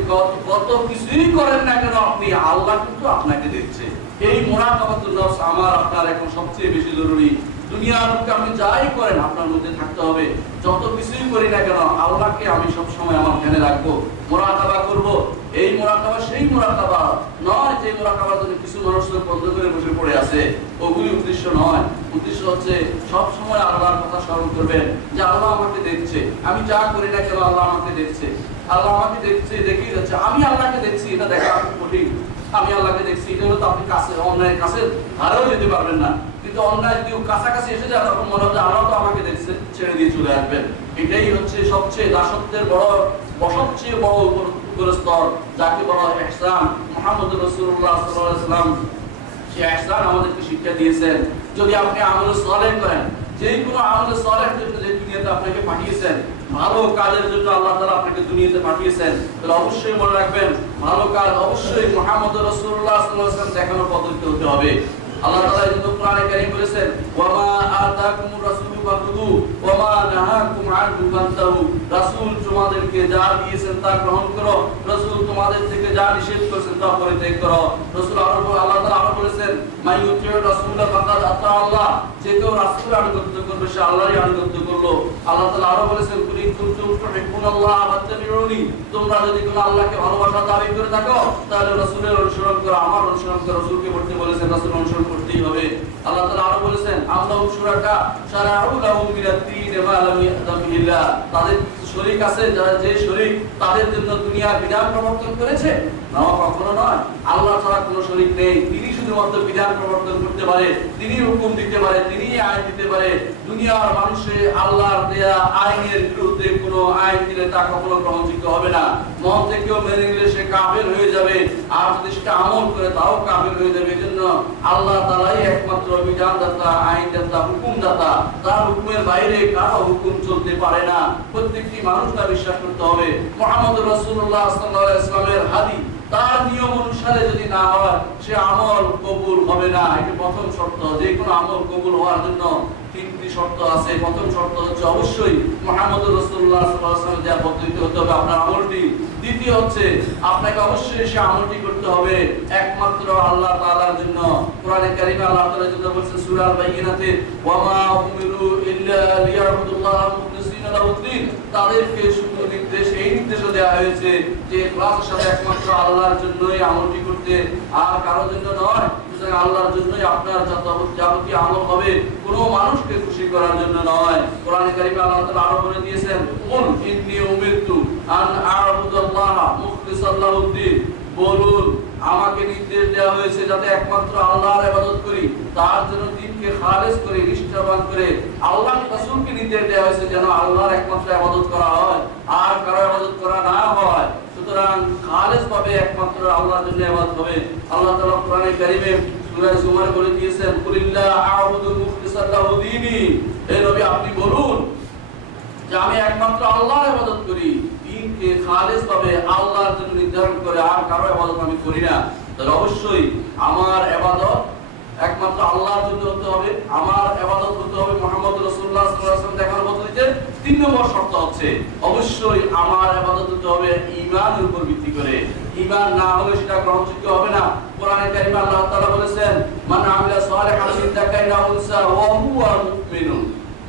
কত কিছুই করেন না কেন আপনি, আল্লাহ কিন্তু আপনাকে দেখছে। এই মুরাকাবাতুন নফস আমার আপনার এখন সবচেয়ে বেশি জরুরি। দুনিয়ার বুকে আপনি যাই করেন আপনার মধ্যে থাকতে হবে, যত কিছুই করি না কেন আল্লাহকে আমি সব সময় আমার ধ্যানে রাখবো, মুরাকাবা করব। এই মুরাকাবা সেই মুরাকাবা নয় যে মুরাকাবার জন্য কিছু মানুষ বন্ধ করে বসে পড়ে আছে, ওগুলি উদ্দেশ্য নয়। উদ্দেশ্য হচ্ছে সব সময় আল্লাহর কথা স্মরণ করবেন যে আল্লাহ আমাকে দেখছে, আমি যা করি না কেন আল্লাহ আমাকে দেখছে, আল্লাহ আমাকে দেখছে, দেখেই যাচ্ছে। আমি আল্লাহকে দেখছি এটা দেখা খুব কঠিন। আমি আল্লাহকে দেখছি এটা হলো তো আপনি কাছে অন্যায়ের কাছে ধারেও যেতে পারবেন না, কিন্তু অন্যায় যদি কাছাকাছি এসে যায় তখন মনে হবে আল্লাহ তো আমাকে দেখছে, ছেড়ে দিয়ে চলে আসবেন। এটাই হচ্ছে সবচেয়ে দাসত্বের সবচেয়ে বড় উপর স্তর, যাকে বলা হয় ইহসান। মুহাম্মদ রাসূলুল্লাহ সাল্লাল্লাহু আলাইহি ওয়াসাল্লাম সেই ইহসান আমাদেরকে শিক্ষা দিয়েছেন। যদি আপনি আমল সালেহ করেন, যে কোনো আমল সালেহের জন্য যে দুনিয়াতে আপনাকে পাঠিয়েছেন, ভালো কাজের জন্য আল্লাহ তাআলা আপনাকে দুনিয়াতে পাঠিয়েছেন, তাহলে অবশ্যই মনে রাখবেন ভালো কাজ অবশ্যই মুহাম্মদ রাসূলুল্লাহ সাল্লাল্লাহু আলাইহি ওয়াসাল্লাম দেখানো পদ্ধতি হতে হবে। আল্লাহ তাআলা এই কোরআনে কারীম বলেছেন, ওয়া মা আতাকুমুর রাসূলু ফাখুযু ওয়া মা নাহাকুম আনহু ফান্তাহু। রাসূল তোমাদেরকে যা দিয়েছেন তা গ্রহণ করো, রাসূল তোমাদের থেকে যা নিষেধ করেছেন তা পরিত্যাগ করো। রাসূল আল্লাহ তাআলা আরো বলেছেন, মাইয়ুতিউর রাসূল ফাকাদ আতা আল্লাহ। যে কেউ রাসূলের আনুগত্য করবে সে আল্লাহরই আনুগত্য করলো। আল্লাহ তাআলা আরো বলেছেন, কুল ইন কুনতুম তুহিব্বুনাল্লাহ ফাত্তাবিউনি। তোমরা যদি কোনো আল্লাহকে ভালোবাসার দাবি করে থাকো তাহলে রাসূলের অনুসরণ করো, আমার অনুসরণ করো। রাসূলকে বলতে বলেছেন, রাসূল অনুসরণ করতেই হবে। আল্লাহ তাআলা আরো বলেছেন, আল্লাহু শুরাকা শারাউ লাহুম মিনাত-তিন মা লাম ইয়া'যাম বিহিল্লাহ। তাদের শরীক আছে যারা, যে শরীক তাদের জন্য দুনিয়ার বিধান প্রবর্তন করেছে? না, কখনো নয়। আল্লাহ ছাড়া কোনো শরীক নেই। তিনি শুধুমাত্র বিধান প্রবর্তন করতে পারে, তিনি হুকুম দিতে পারে, তিনি আইন দিতে পারে। দুনিয়ার মানুষে আল্লাহর দেয়া আইনের বিরুদ্ধে কোনো আইন দিলে তা কখনো গ্রহণযোগ্য হবে না। মন থেকেও মেনে নিলে সে কাফের হয়ে যাবে, আর যদি সেটা আমল করে তাও কাফের হয়ে যাবে। এজন্য আল্লাহ তাআলাই একমাত্র বিধানদাতা, আইনদাতা, হুকুমদাতা। তার হুকুমের বাইরে কারো হুকুম চলতে পারে না। প্রত্যেকটি মানুষ তা বিশ্বাস করতে হবে। মুহাম্মদ রাসূলুল্লাহ সাল্লাল্লাহু আলাইহি ওয়াসাল্লামের হাদিস তার নিয়ম অনুসারে যদি না হয় সে আমল কবুল হবে না। এটা প্রথম শর্ত। যে কোনো আমল কবুল হওয়ার জন্য তিনটি শর্ত আছে। প্রথম শর্ত হচ্ছে অবশ্যই মুহাম্মদ রাসূলুল্লাহ সাল্লাল্লাহু আলাইহি ওয়াসাল্লাম যা পদ্ধতি হতে হবে আপনার আমলটি। দ্বিতীয় হচ্ছে আপনাকে অবশ্যই সে আমলটি করতে হবে একমাত্র আল্লাহ তাআলার জন্য। কোরআনে কারীমে আল্লাহ তাআলা যেটা বলেছেন সূরা আল-বাইয়িনাতে, ওয়া মা উমিরু ইল্লা লিয়াবুদুল্লাহ মুখলিসিনা লাহুদ্দিন। তাদেরকে শুধু নির্দেশ, এই নির্দেশ দেওয়া হয়েছে যে ইখলাসের সাথে একমাত্র আল্লাহর জন্যই আমলটি করতে, আর কারোর জন্য নয়। সুতরাং আল্লাহর জন্যই আপনার যাবতীয় আমল হবে, কোনো মানুষকে খুশি করার জন্য নয়। কোরআনে কারীমে আল্লাহ তাআলা আরো বলে দিয়েছেন, কুল ইন্নী উমিরতু আন আ'বুদাল্লাহ মুখলিসান লাহুদ্দিন। বলুন, আমাকে নির্দেশ দেওয়া হয়েছে যাতে একমাত্র আল্লাহর ইবাদত করি, তার জন্য দিনকে খালেস করে, নিষ্ঠাবান করে। আল্লাহ রাসূলকে নির্দেশ দেওয়া হয়েছে যেন আল্লাহর একমাত্র ইবাদত করা হয়, আর কারো ইবাদত করা না হয়। সুতরাং খালেস ভাবে একমাত্র আল্লাহর জন্য ইবাদত হবে। আল্লাহ তাআলা কোরআনে কারীমে সূরা জুমার বলে দিয়েছেন, কুলিল্লা আ'বুদু মুখলিসান লাহু দীনি। হে নবী, আপনি বলুন যে আমি একমাত্র আল্লাহর ইবাদত করি, দিনকে খালেস ভাবে আল্লাহর জন্য নির্ধারণ করে, আর কারো ইবাদত আমি করি না। তাহলে অবশ্যই আমার ইবাদত একমাত্র আল্লাহর জন্য হতে হবে, আমার ইবাদত হতে হবে মুহাম্মদ রাসূলুল্লাহ সাল্লাল্লাহু আলাইহি ওয়াসাল্লাম দেখার পদ্ধতিতে। 3 নম্বর শর্ত হচ্ছে অবশ্যই আমার ইবাদত হতে হবে ঈমানের উপর ভিত্তি করে। ঈমান না হলে সেটা গ্রহণযোগ্য হবে না। কোরআনে কারীমে আল্লাহ তাআলা বলেছেন, মান আমিলা সালিহান মিন যাকারিন আও উনসা ওয়া হুয়া মুমিনুন।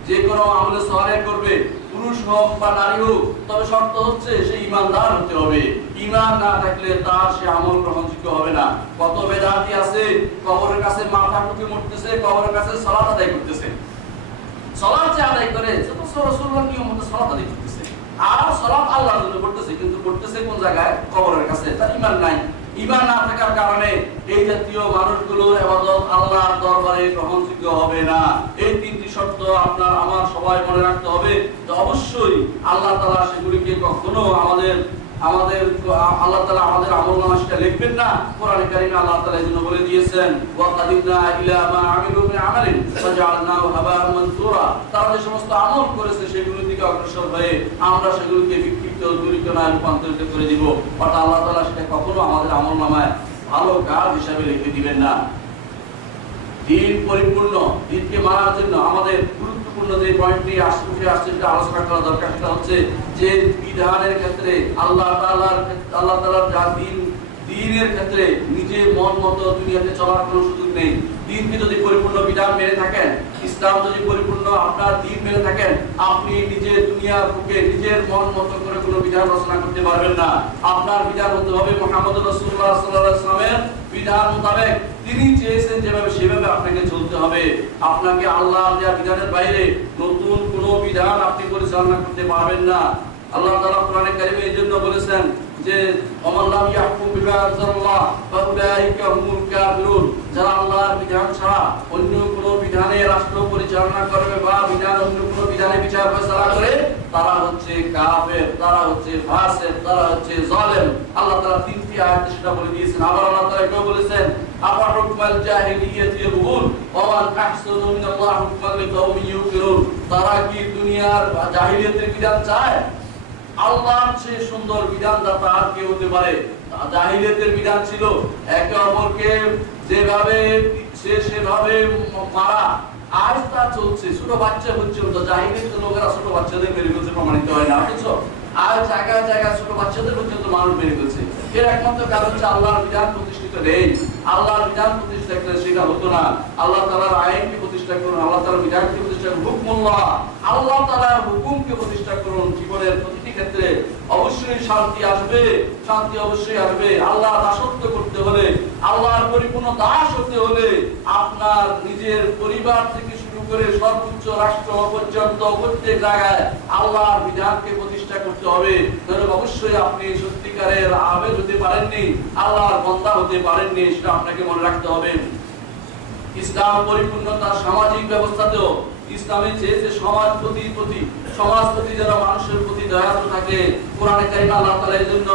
যে কোনো আমল সালেহ করবে, পুরুষ হোক বা নারী হোক, তবে শর্ত হচ্ছে সে ঈমানদার হতে হবে। ঈমান না থাকলে তার সে আমল গ্রহণযোগ্য হবে না। কত বেদাতি আছে, কবরের কাছে মাথা টুকে মরতেছে, কবরের কাছে সালাত আদায় করতেছে। সালাত যে আদায় করে সেটা রাসূলুল্লাহর নিয়ম মতো সালাত আদায় করতেছে, আর সালাত আল্লাহর জন্য করতেছে, কিন্তু করতেছে কোন জায়গায়? কবরের কাছে। তার ঈমান নাই। ঈমান না থাকার কারণে এই জাতীয় মানুষগুলোর ইবাদত আল্লাহর দরবারে গ্রহণযোগ্য হবে না। এই 3টি শর্ত আপনার আমার সবাই মনে রাখতে হবে। তো অবশ্যই আল্লাহ তাআলা সেগুলিকে কখনো আমাদের আল্লাহ তাআলা আমাদের আমলনামায় সেটা লিখবেন না। কোরআনে কারীমে আল্লাহ তাআলা এজন্য বলে দিয়েছেন, ওয়া কাদিমনা ইলা মা আমিলু মিন আমালিন ফাজআলনাহু হাবাআন মানসুরা। তারা যে সমস্ত আমল করেছে সেগুলো থেকে অগ্রসর হয়ে আমরা সেগুলোকে বিক্ষিপ্ত, দুর্নীতিতে রূপান্তরিত করে দিব। অর্থাৎ আল্লাহ তাআলা সেটা কখনো আমাদের আমলনামায় ভালো কাজ হিসাবে লিখে দিবেন না। দিন পরিপূর্ণ, দিনকে মানার জন্য আমাদের গুরুত্বপূর্ণ যে যে পয়েন্ট নিয়ে উঠে আসছে সেটা আলোচনা করা দরকার। সেটা হচ্ছে যে বিধানের ক্ষেত্রে আল্লাহ তাআলার যা দ্বীনের ক্ষেত্রে নিজে মন মতো দুনিয়াতে চলার কোনো সুযোগ নেই। দ্বীনকে যদি পরিপূর্ণ বিধান মেনে থাকেন, ইসলাম যদি পরিপূর্ণ আপনার দ্বীন মেনে থাকেন, আপনি নিজে দুনিয়ার বুকে নিজের মন মতো করে কোনো বিধান রচনা করতে পারবেন না। আপনার বিধান হতে হবে মুহাম্মদ রাসূলুল্লাহ সাল্লাল্লাহু আলাইহি ওয়াসাল্লামের বিধান মোতাবেক। তিনি চেয়েছেন যেভাবে সেভাবে আপনাকে চলতে হবে। আপনাকে আল্লাহর দেওয়া বিধানের বাইরে নতুন কোনো বিধান আপনি পরিচালনা করতে পারবেন না। আল্লাহ তাআলা কোরআনে কারিমে এজন্য বলেছেন যে ওমান লাম ইয়াহকুম বিমা আনজালাল্লাহ ফাউলাইকা হুমুল কাফিরুন, যারা আল্লাহর বিধান ছাড়া অন্য কোনো বিধানে রাষ্ট্র পরিচালনা করবে বা অন্য কোনো বিধানে বিচার ফয়সালা করে, তারা হচ্ছে কাফের, তারা হচ্ছে ফাসিক, তারা হচ্ছে জালেম। আল্লাহ তাআলা তিনটি আয়াতে সেটা বলে দিয়েছেন। আবার আল্লাহ তাআলা এটাও বলেছেন আফা হুকমাল জাহিলিয়াতি ইয়াবগুন ওয়া মান আহসানু মিনাল্লাহি হুকমান লিকাওমিন ইউকিনুন, তারা কি দুনিয়ার জাহিলিয়াতের বিধান চায়? আল্লাহর চেয়ে সুন্দর বিধানদাতা আর কে হতে পারে? জাহিলিয়াতের বিধান ছিল একে অপরকে যেভাবে ইচ্ছে সেভাবে মারা, আজ তা চলছে। ছোট বাচ্চা পর্যন্ত জাহিলিয়াতের লোকেরা ছোট বাচ্চাদের মেরে ফেলছে, প্রমাণিত হয় না? অথচ আজ জায়গায় জায়গায় ছোট বাচ্চাদের পর্যন্ত মানুষ মেরে ফেলছে। এর একমাত্র কারণ হচ্ছে আল্লাহর বিধান প্রতিষ্ঠিত নেই। আল্লাহর বিধান প্রতিষ্ঠা করলে সেটা হতো না। আল্লাহ তাআলার আইনকে প্রতিষ্ঠা করুন, আল্লাহ তাআলার বিধানকে প্রতিষ্ঠা করুন, হুকমুল্লাহ, আল্লাহ তাআলার হুকুমকে প্রতিষ্ঠা করুন। জীবনের প্রতিটি ক্ষেত্রে অবশ্যই শান্তি আসবে, শান্তি অবশ্যই আসবে। আল্লাহর দাসত্ব করতে হলে, আল্লাহর পরিপূর্ণ দাস হতে হলে আপনার নিজের পরিবার থেকে শুরু করে সর্বোচ্চ রাষ্ট্র পর্যন্ত প্রত্যেক জায়গায় আল্লাহর বিধানকে প্রতিষ্ঠা করতে হবে। তাহলে অবশ্যই আপনি সত্যিকারের আবেদ হতে পারেননি, আল্লাহর বান্দা হতে পারেননি, সেটা আপনাকে মনে রাখতে হবে। ইসলাম পরিপূর্ণতা সামাজিক ব্যবস্থাতেও ইসলামে চেয়েছে সমাজ প্রতি যেন মানুষের প্রতি দয়ালু থাকে। কোরআনে কারিমে আল্লাহ তাআলা এজন্য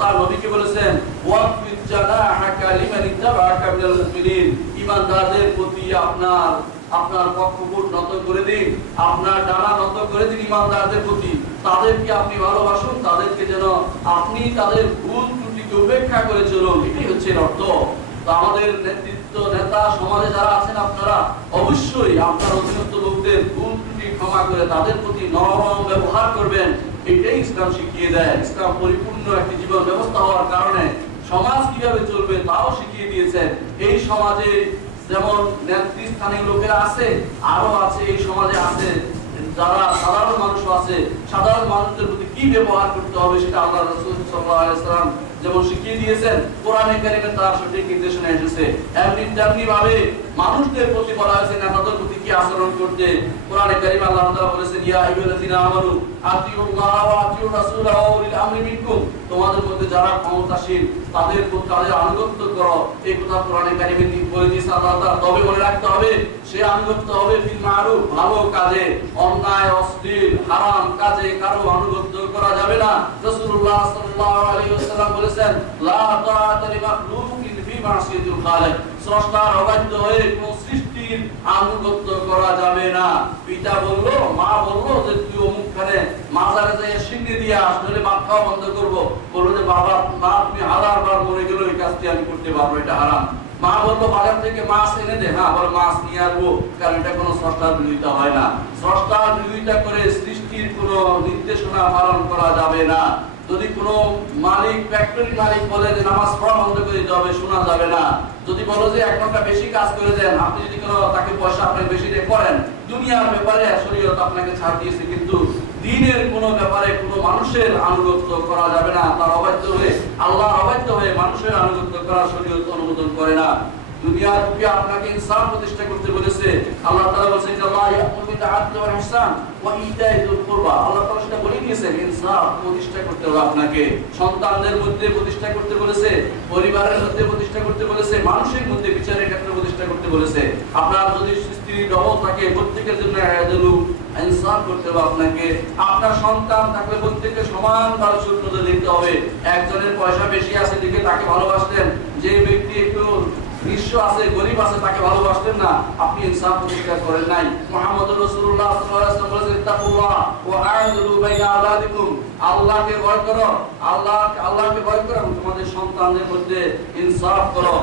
তার নবীকে বলেছেন ওয়াকফিজ জানাহাকা লিমান ইত্তাবাআকা মিনাল মুমিনিন, ঈমানদারদের প্রতি আপনার পক্ষপুট নত করে দিন, আপনার ডানা নত করে দিন ঈমানদারদের প্রতি। তাদেরকে আপনি ভালোবাসুন, তাদেরকে যেন আপনি তাদের ভুল ত্রুটিকে উপেক্ষা করে চলুন। এটাই হচ্ছে অর্থ। তো আমাদের নেতা সমাজে যারা আছেন, আপনারা অবশ্যই আপনার অধীনস্থ লোকদের ভুল ত্রুটি ক্ষমা করে তাদের প্রতি নরম ব্যবহার করবেন। এটাই ইসলাম শিখিয়ে দেয়। ইসলাম পরিপূর্ণ একটি জীবন ব্যবস্থা হওয়ার কারণে সমাজ কিভাবে চলবে তাও শিখিয়ে দিয়েছেন। এই সমাজে যেমন নেতৃস্থানীয় লোকেরা আছে, আরো আছে এই সমাজে আছে যারা সাধারণ মানুষ আছে, সাধারণ মানুষদের প্রতি কি ব্যবহার করতে হবে সেটা আল্লাহ রাসূল সাল্লাল্লাহু আলাইহি ওয়াসাল্লাম যেমন শিখিয়ে দিয়েছেন, কোরআনে কারিমে তার সঠিক নির্দেশনা এসেছে। এমনি ভাবে মানুষদের প্রতি বলা হয়েছে নেতাদের প্রতি কি আচরণ করতে। কোরআনে কারিমে আল্লাহ তাআলা বলেছেন ইয়া আইয়ুহাল্লাযীনা আমানু আতিউল্লাহ ওয়া আতিউর রাসূলা ওয়া উলিল আমরি মিনকুম, তোমাদের মধ্যে যারা ক্ষমতাশীল তাদের আনুগত্য করো। এই কথা কোরআনে কারিমে বলে দিয়েছে আল্লাহ তাআলা। তবে মনে রাখতে হবে সে আনুগত্য হবে ফিল মারুফ, ভালো কাজে। অন্যায় অশ্লীল হারাম কাজে কারো আনুগত্য করা যাবে না। রাসূলুল্লাহ সাল্লাল্লাহু আলাইহি ওয়াসাল্লাম বলেছেন লা তাআতা লিমাখলুকিন ফি মাসিয়াতিল খালিক, স্রষ্টার অবাধ্য হয়ে কোন সৃষ্টির আনুগত্য করা যাবে না। পিতা বললো, মা বললো যে তুই অমুকখানে মাজারে যাইয়া সিন্নি দিয়া আসলে ভাত খাওয়া বন্ধ করবো, বললো যে বাবা মা তুমি হাজারবার মরে গেল এই কাজটি আমি করতে পারবো, এটা হারাম। মা বললো বাজার থেকে মাছ এনে দে, হ্যাঁ আবার মাছ নিয়ে আসবো, কারণ এটা কোনো স্রষ্টার বিরোধিতা হয় না। স্রষ্টার বিরোধিতা করে সৃষ্টির কোনো নির্দেশনা পালন করা যাবে না। যদি কোনো মালিক, ফ্যাক্টরি মালিক বলে যে নামাজ পড়া বন্ধ করে দিতে হবে, শোনা যাবে না। যদি বলো যে 1 ঘন্টা বেশি কাজ করে দেন, আপনি যদি কোনো তাকে পয়সা আপনি বেশি দিয়ে করেন, দুনিয়ার ব্যাপারে শরীয়ত আপনাকে ছাড় দিয়েছে, কিন্তু দ্বীনের কোনো ব্যাপারে কোনো মানুষের আনুগত্য করা যাবে না। তার অবাধ্য হয়ে, আল্লাহর অবাধ্য হয়ে মানুষের আনুগত্য করা শরীয়ত অনুমোদন করে না। দুনিয়ার বুকে আপনাকে ইনসাফ প্রতিষ্ঠা করতে বলেছে। আল্লাহ তাআলা বলেছেন ইন্নাল্লাহা ইয়া'মুরু বিল আদলি ওয়াল ইহসান ওয়া ইতা'i যিল কুরবা। আল্লাহ তাআলা সেটা বলে দিয়েছেন, ইনসাফ প্রতিষ্ঠা করতে হবে আপনাকে। সন্তানদের মধ্যে প্রতিষ্ঠা করতে বলেছে, পরিবারের মধ্যে প্রতিষ্ঠা করতে বলেছে, মানুষের মধ্যে বিচারের ক্ষেত্রে প্রতিষ্ঠা করতে বলেছে। আপনার যদি স্ত্রী ডবল থাকে, প্রত্যেকের জন্য ইনসাফ করতে হবে আপনাকে। আপনার সন্তান থাকলে প্রত্যেককে সমান পারিশ্রমিক দিতে হবে। একজনের পয়সা বেশি আছে দিকে তাকে ভালোবাসতেন, যে ব্যক্তি একটু নিঃস্ব আছে, গরিব আছে, তাকে ভালোবাসতেন না, আপনি ইনসাফ প্রতিষ্ঠা করেন নাই। মুহাম্মদুর রাসূলুল্লাহ সাল্লাল্লাহু আলাইহি ওয়াসাল্লাম বলেছেন ইত্তাকুল্লাহ ওয়া আ'দিলু বাইনা আওলাদিকুম, আল্লাহকে ভয় করো, আল্লাহকে ভয় করো, তোমাদের সন্তানদের মধ্যে ইনসাফ করো।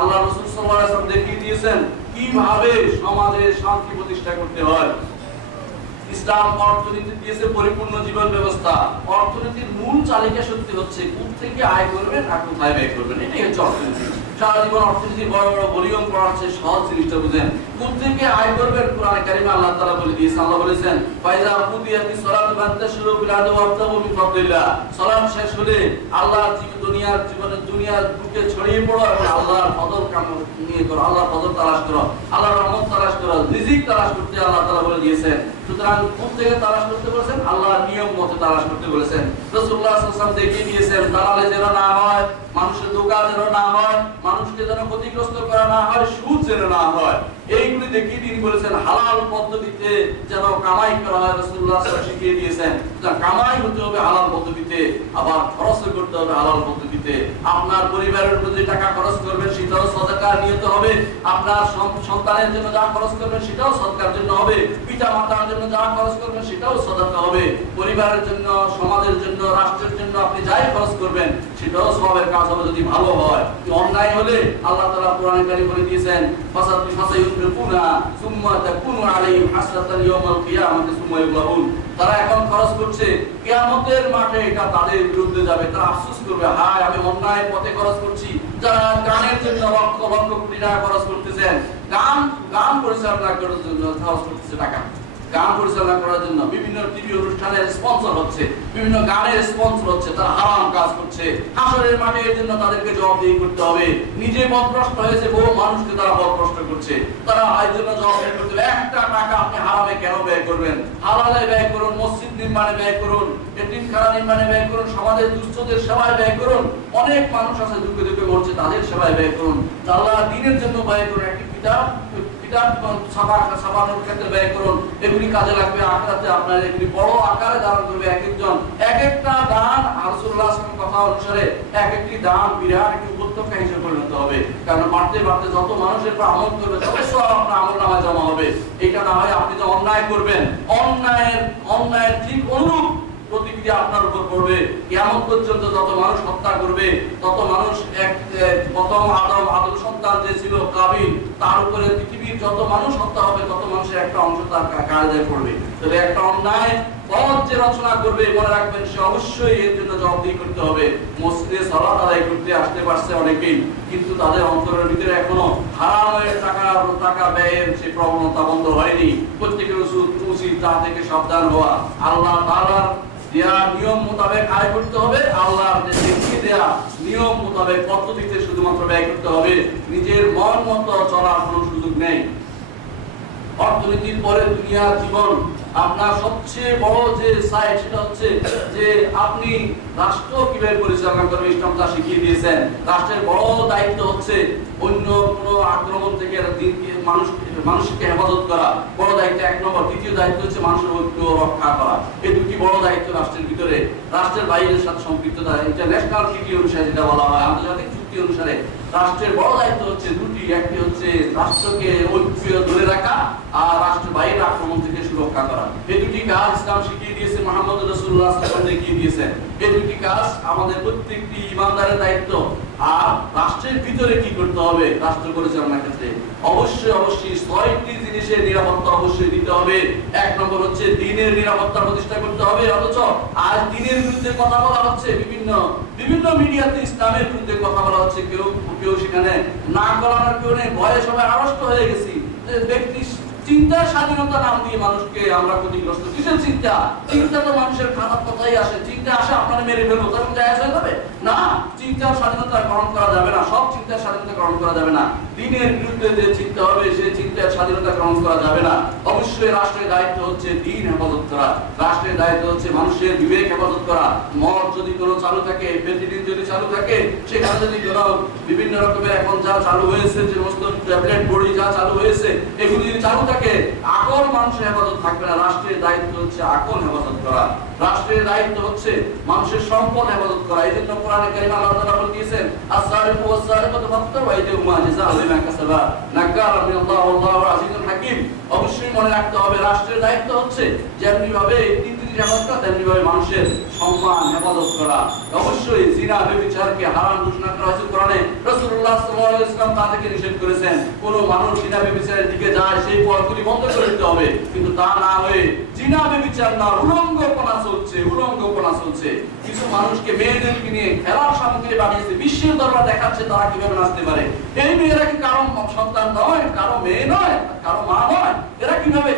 আল্লাহ রাসূল সাল্লাল্লাহু আলাইহি ওয়াসাল্লাম দেখিয়ে দিয়েছেন কিভাবে সমাজে শান্তি প্রতিষ্ঠা করতে হয়। ইসলাম অর্থনীতি দিয়েছে পরিপূর্ণ জীবন ব্যবস্থা। অর্থনীতির মূল চালিকা শক্তি হচ্ছে কোথা থেকে আয় করবেন আর কোথায় ব্যয় করবেন, এটাই হচ্ছে অর্থনীতি। সারা জীবন অর্থনীতির বড় বড় ভলিউম পড়াচ্ছে, সহজ জিনিসটা বুঝেন। কোথা থেকে আয় করবেন কোরআনে কারিমে আল্লাহ তাআলা বলে দিয়েছেন। আল্লাহ বলেছেন ফাইজা কুদিয়াতিস সালাতু ফান্তাশিরু ফিল আরদি ওয়াবতাগু মিন ফাদলিল্লাহ। সালাত শেষ হলে আল্লাহর দুনিয়ার বুকে ছড়িয়ে পড়ো এবং আল্লাহর ফজল নিয়ে করো, আল্লাহর ফজল তালাশ করো, আল্লাহর রহমত তালাশ করো, রিজিক তালাশ করতে আল্লাহ তাআলা বলে দিয়েছেন। সুতরাং কোথা থেকে তালাশ করতে বলেছেন? আল্লাহর নিয়ম মতে তালাশ করতে বলেছেন। রাসূলুল্লাহ সাল্লাল্লাহু আলাইহি ওয়াসাল্লাম দেখিয়ে দিয়েছেন দালালে যেন না হয়, মানুষের ধোঁকা যেন না হয়, মানুষকে যেন ক্ষতিগ্রস্ত করা না হয়, সুদ যেন না হয়, এইগুলি দেখিয়ে তিনি বলেছেন হালাল পদ্ধতিতে যেন কামাই করা হয়। রাসূলুল্লাহ সাল্লাল্লাহু আলাইহি ওয়াসাল্লাম শিখিয়ে দিয়েছেন কামাই হতে হবে হালাল পদ্ধতিতে, আবার খরচ করতে হবে হালাল পদ্ধতিতে। আপনার পরিবারের উপর যে টাকা খরচ করবেন সেটাও সদকা নিয়ত হবে, আপনার সন্তানের জন্য যা খরচ করবেন সেটাও সদকার জন্য হবে, পিতা মাতার জন্য যা খরচ করবেন সেটাও সদকা হবে, পরিবারের জন্য, সমাজের জন্য, রাষ্ট্রের জন্য আপনি যাই খরচ করবেন সেটাও সওয়াবের কাজ হবে যদি ভালো হয়। অন্যায় হলে আল্লাহ তাআলা কোরআনে কারীমে বলে দিয়েছেন ফাসায়ুনফিকুনা সুম্মা তাকুনু আলাইহিম হাসরাতান ইয়াউমাল কিয়ামাতি সুম্মা ইউগলাবুন। তারা এখন খরচ করছে, কিয়ামতের মাঠে এটা তাদের বিরুদ্ধে যাবে, তারা আফসোস করবে হায় আমি অন্যায় পথে খরচ করছি। যারা গানের জন্য লক্ষ লক্ষ কোটি টাকা খরচ করতেছেন, গান পরিচালনা করার জন্য খরচ করতেছে টাকা, গান পরিচালনা করার জন্য বিভিন্ন টিভি অনুষ্ঠানের স্পন্সর হচ্ছে, বিভিন্ন গানের স্পন্সর হচ্ছে, তারা হারাম কাজ করছে। হাসরের মাঠে এর জন্য তাদেরকে জবাবদিহি করতে হবে। নিজে পথভ্রষ্ট হয়েছে, বহু মানুষকে তারা পথভ্রষ্ট করছে, তারা এর জন্য জবাবদিহি করতে হবে। একটা টাকা আপনি হারামে কেন ব্যয় করবেন? হালালে ব্যয় করুন, মসজিদ নির্মাণে ব্যয় করুন, এতিমখানা নির্মাণে ব্যয় করুন, সমাজের দুস্থদের সেবায় ব্যয় করুন। অনেক মানুষ আছে দুঃখে দুঃখে মরছে, তাদের সেবায় ব্যয় করুন। আল্লাহ দ্বীনের জন্য ব্যয় করুন। একটি কিতাব ছাপানোর ক্ষেত্রে ব্যয় করুন, এগুলি কাজে লাগবে আখিরাতে, আপনার এগুলি বড় আকারে ধারণ করবে। এক একটা দান রাসূলুল্লাহ সাল্লাল্লাহু আলাইহি ওয়াসাল্লাম কথা অনুসারে এক একটি দান বিরাট একটি উপত্যকা হিসেবে পরিণত হবে। কারণ বাড়তে বাড়তে যত মানুষের উপর আমল করবে তত সওয়াব আপনার আমলনামায় জমা হবে। এটা না হয় আপনি যে অন্যায় করবেন, অন্যায়ের ঠিক অনুরূপ প্রতিক্রিয়া আপনার উপর পড়বে। কিয়ামত পর্যন্ত যত মানুষ হত্যা করবে, তত মানুষ প্রথম আদম সন্তান যে ছিল কাবিল, তার উপরে পৃথিবীর যত মানুষ হত্যা হবে তত মানুষের একটা অংশ তার কাজে পড়বে। তবে একটা অন্যায় পথ যে রচনা করবে, মনে রাখবেন সে অবশ্যই এর জন্য জবাবদিহি করতে হবে। মসজিদে সালাত আদায় করতে আসতে পারছে অনেকেই, কিন্তু তাদের অন্তরের ভিতরে এখনো হারামের টাকা ব্যয়ের সেই প্রবণতা বন্ধ হয়নি। প্রত্যেকের উচিত তা থেকে সাবধান হওয়া। আল্লাহ তাআলার দেয়া নিয়ম মোতাবেক আয় করতে হবে, আল্লাহর যে দেখিয়ে দেয়া নিয়ম মোতাবেক পদ্ধতিতে শুধুমাত্র ব্যয় করতে হবে। নিজের মন মতো চলার কোনো সুযোগ নেই। অর্থনীতির পরে দুনিয়ার জীবন, আপনার সবচেয়ে বড় যে সাইড সেটা হচ্ছে যে আপনি রাষ্ট্র কিভাবে পরিচালনা করবেন। ইসলাম তা শিখিয়ে দিয়েছেন। রাষ্ট্রের বড় দায়িত্ব হচ্ছে অন্য কোনো আক্রমণ থেকে মানুষকে হেফাজত করা, বড় দায়িত্ব এক নম্বর। দ্বিতীয় দায়িত্ব হচ্ছে মানুষের ঐক্য রক্ষা করা। এই দুটি বড় দায়িত্ব রাষ্ট্রের ভিতরে। রাষ্ট্রের বাইরের সাথে সম্পৃক্ততা, ইন্টারন্যাশনাল ট্রিটি অনুসারে যেটা বলা হয়, আন্তর্জাতিক চুক্তি অনুসারে রাষ্ট্রের বড় দায়িত্ব হচ্ছে দুটি। একটি হচ্ছে রাষ্ট্রকে ঐক্য ধরে রাখা আর রাষ্ট্রের বাইরের আক্রমণ থেকে সুরক্ষা করা। এই দুটি কাজ ইসলাম শিখিয়ে দিয়েছে, মুহাম্মদ রাসূলুল্লাহ সাল্লাল্লাহু আলাইহি ওয়াসাল্লাম দেখিয়ে দিয়েছেন। এই দুটি কাজ আমাদের প্রত্যেকটি ইমানদারের দায়িত্ব। আর রাষ্ট্রের ভিতরে কি করতে হবে রাষ্ট্র পরিচালনার ক্ষেত্রে? অবশ্যই ৬টি জিনিসের নিরাপত্তা অবশ্যই দিতে হবে। এক নম্বর হচ্ছে দ্বীনের নিরাপত্তা প্রতিষ্ঠা করতে হবে। অথচ আজ দ্বীনের বিরুদ্ধে কথা বলা হচ্ছে, বিভিন্ন মিডিয়াতে ইসলামের বিরুদ্ধে কথা বলা হচ্ছে। কেউ সেখানে না করানোর কেউ নেই, ভয়ে সবাই আড়ষ্ট হয়ে গেছি। ব্যক্তি চিন্তার স্বাধীনতা নাম দিয়ে মানুষকে আমরা ক্ষতিগ্রস্ত। কিসের চিন্তা? চিন্তা তো মানুষের খারাপ কথাই আসে। চিন্তা আসে আপনারা মেরে ফেলবো, তখন জায়েজ হয়ে যাবে না। চিন্তার স্বাধীনতা গ্রহণ করা যাবে না, সব চিন্তার স্বাধীনতা গ্রহণ করা যাবে না। দ্বীনের বিরুদ্ধে যে চিন্তা হবে সেই চিন্তার স্বাধীনতা গ্রহণ করা যাবে না। অবশ্যই রাষ্ট্রের দায়িত্ব হচ্ছে দ্বীন হেফাজত করা। রাষ্ট্রের দায়িত্ব হচ্ছে মানুষের বিবেক হেফাজত করা। মদ যদি কোনো চালু থাকে, ফেন্সিডিল যদি চালু থাকে, সেখানে যদি কোনো বিভিন্ন রকমের এখন যা চালু হয়েছে, যে সমস্ত ট্যাবলেট বড়ি যা চালু হয়েছে, এগুলি যদি চালু থাকে, আকল মানুষের হেফাজত থাকবে না। রাষ্ট্রের দায়িত্ব হচ্ছে আকল হেফাজত করা। রাষ্ট্রের দায়িত্ব হচ্ছে মানুষের সম্পদ হেফাজত করা। এই জন্য কোরআনে কারিমে আল্লাহ তাআলা বলে দিয়েছেন আস-সারিকু ওয়াস-সারিকাতু ফাক্তাউ আইদিহুমা জাযাআন বিমা কাসাবা নাকারা মিনাল্লাহি ওয়াল্লাহু আজিজুন হাকীম। অবশ্যই মনে রাখতে হবে রাষ্ট্রের দায়িত্ব হচ্ছে যেমনি ভাবে হেফাজত করা, তেমনি ভাবে মানুষের সম্মান হেফাজত করা। অবশ্যই জিনা ব্যভিচারকে হারাম ঘোষণা করা হয়েছে কোরআনে। রাসূলুল্লাহ সাল্লাল্লাহু আলাইহি ওয়াসাল্লাম তা থেকে নিষেধ করেছেন। কোন মানুষ জিনা ব্যভিচারের দিকে যায় সেই পথগুলি বন্ধ করে দিতে হবে। কিন্তু তা না হয়ে জিনা ব্যভিচার না, উলঙ্গপনা চলছে। কিছু মানুষকে মেয়েদেরকে নিয়ে খেলার সামগ্রী বানিয়েছে, বিশ্বের দরবার দেখাচ্ছে তারা কিভাবে নাচতে পারে। এই মেয়েরা কি কারো সন্তান নয়, কারো মেয়ে নয়, কারো মা নয়? এরা কিভাবে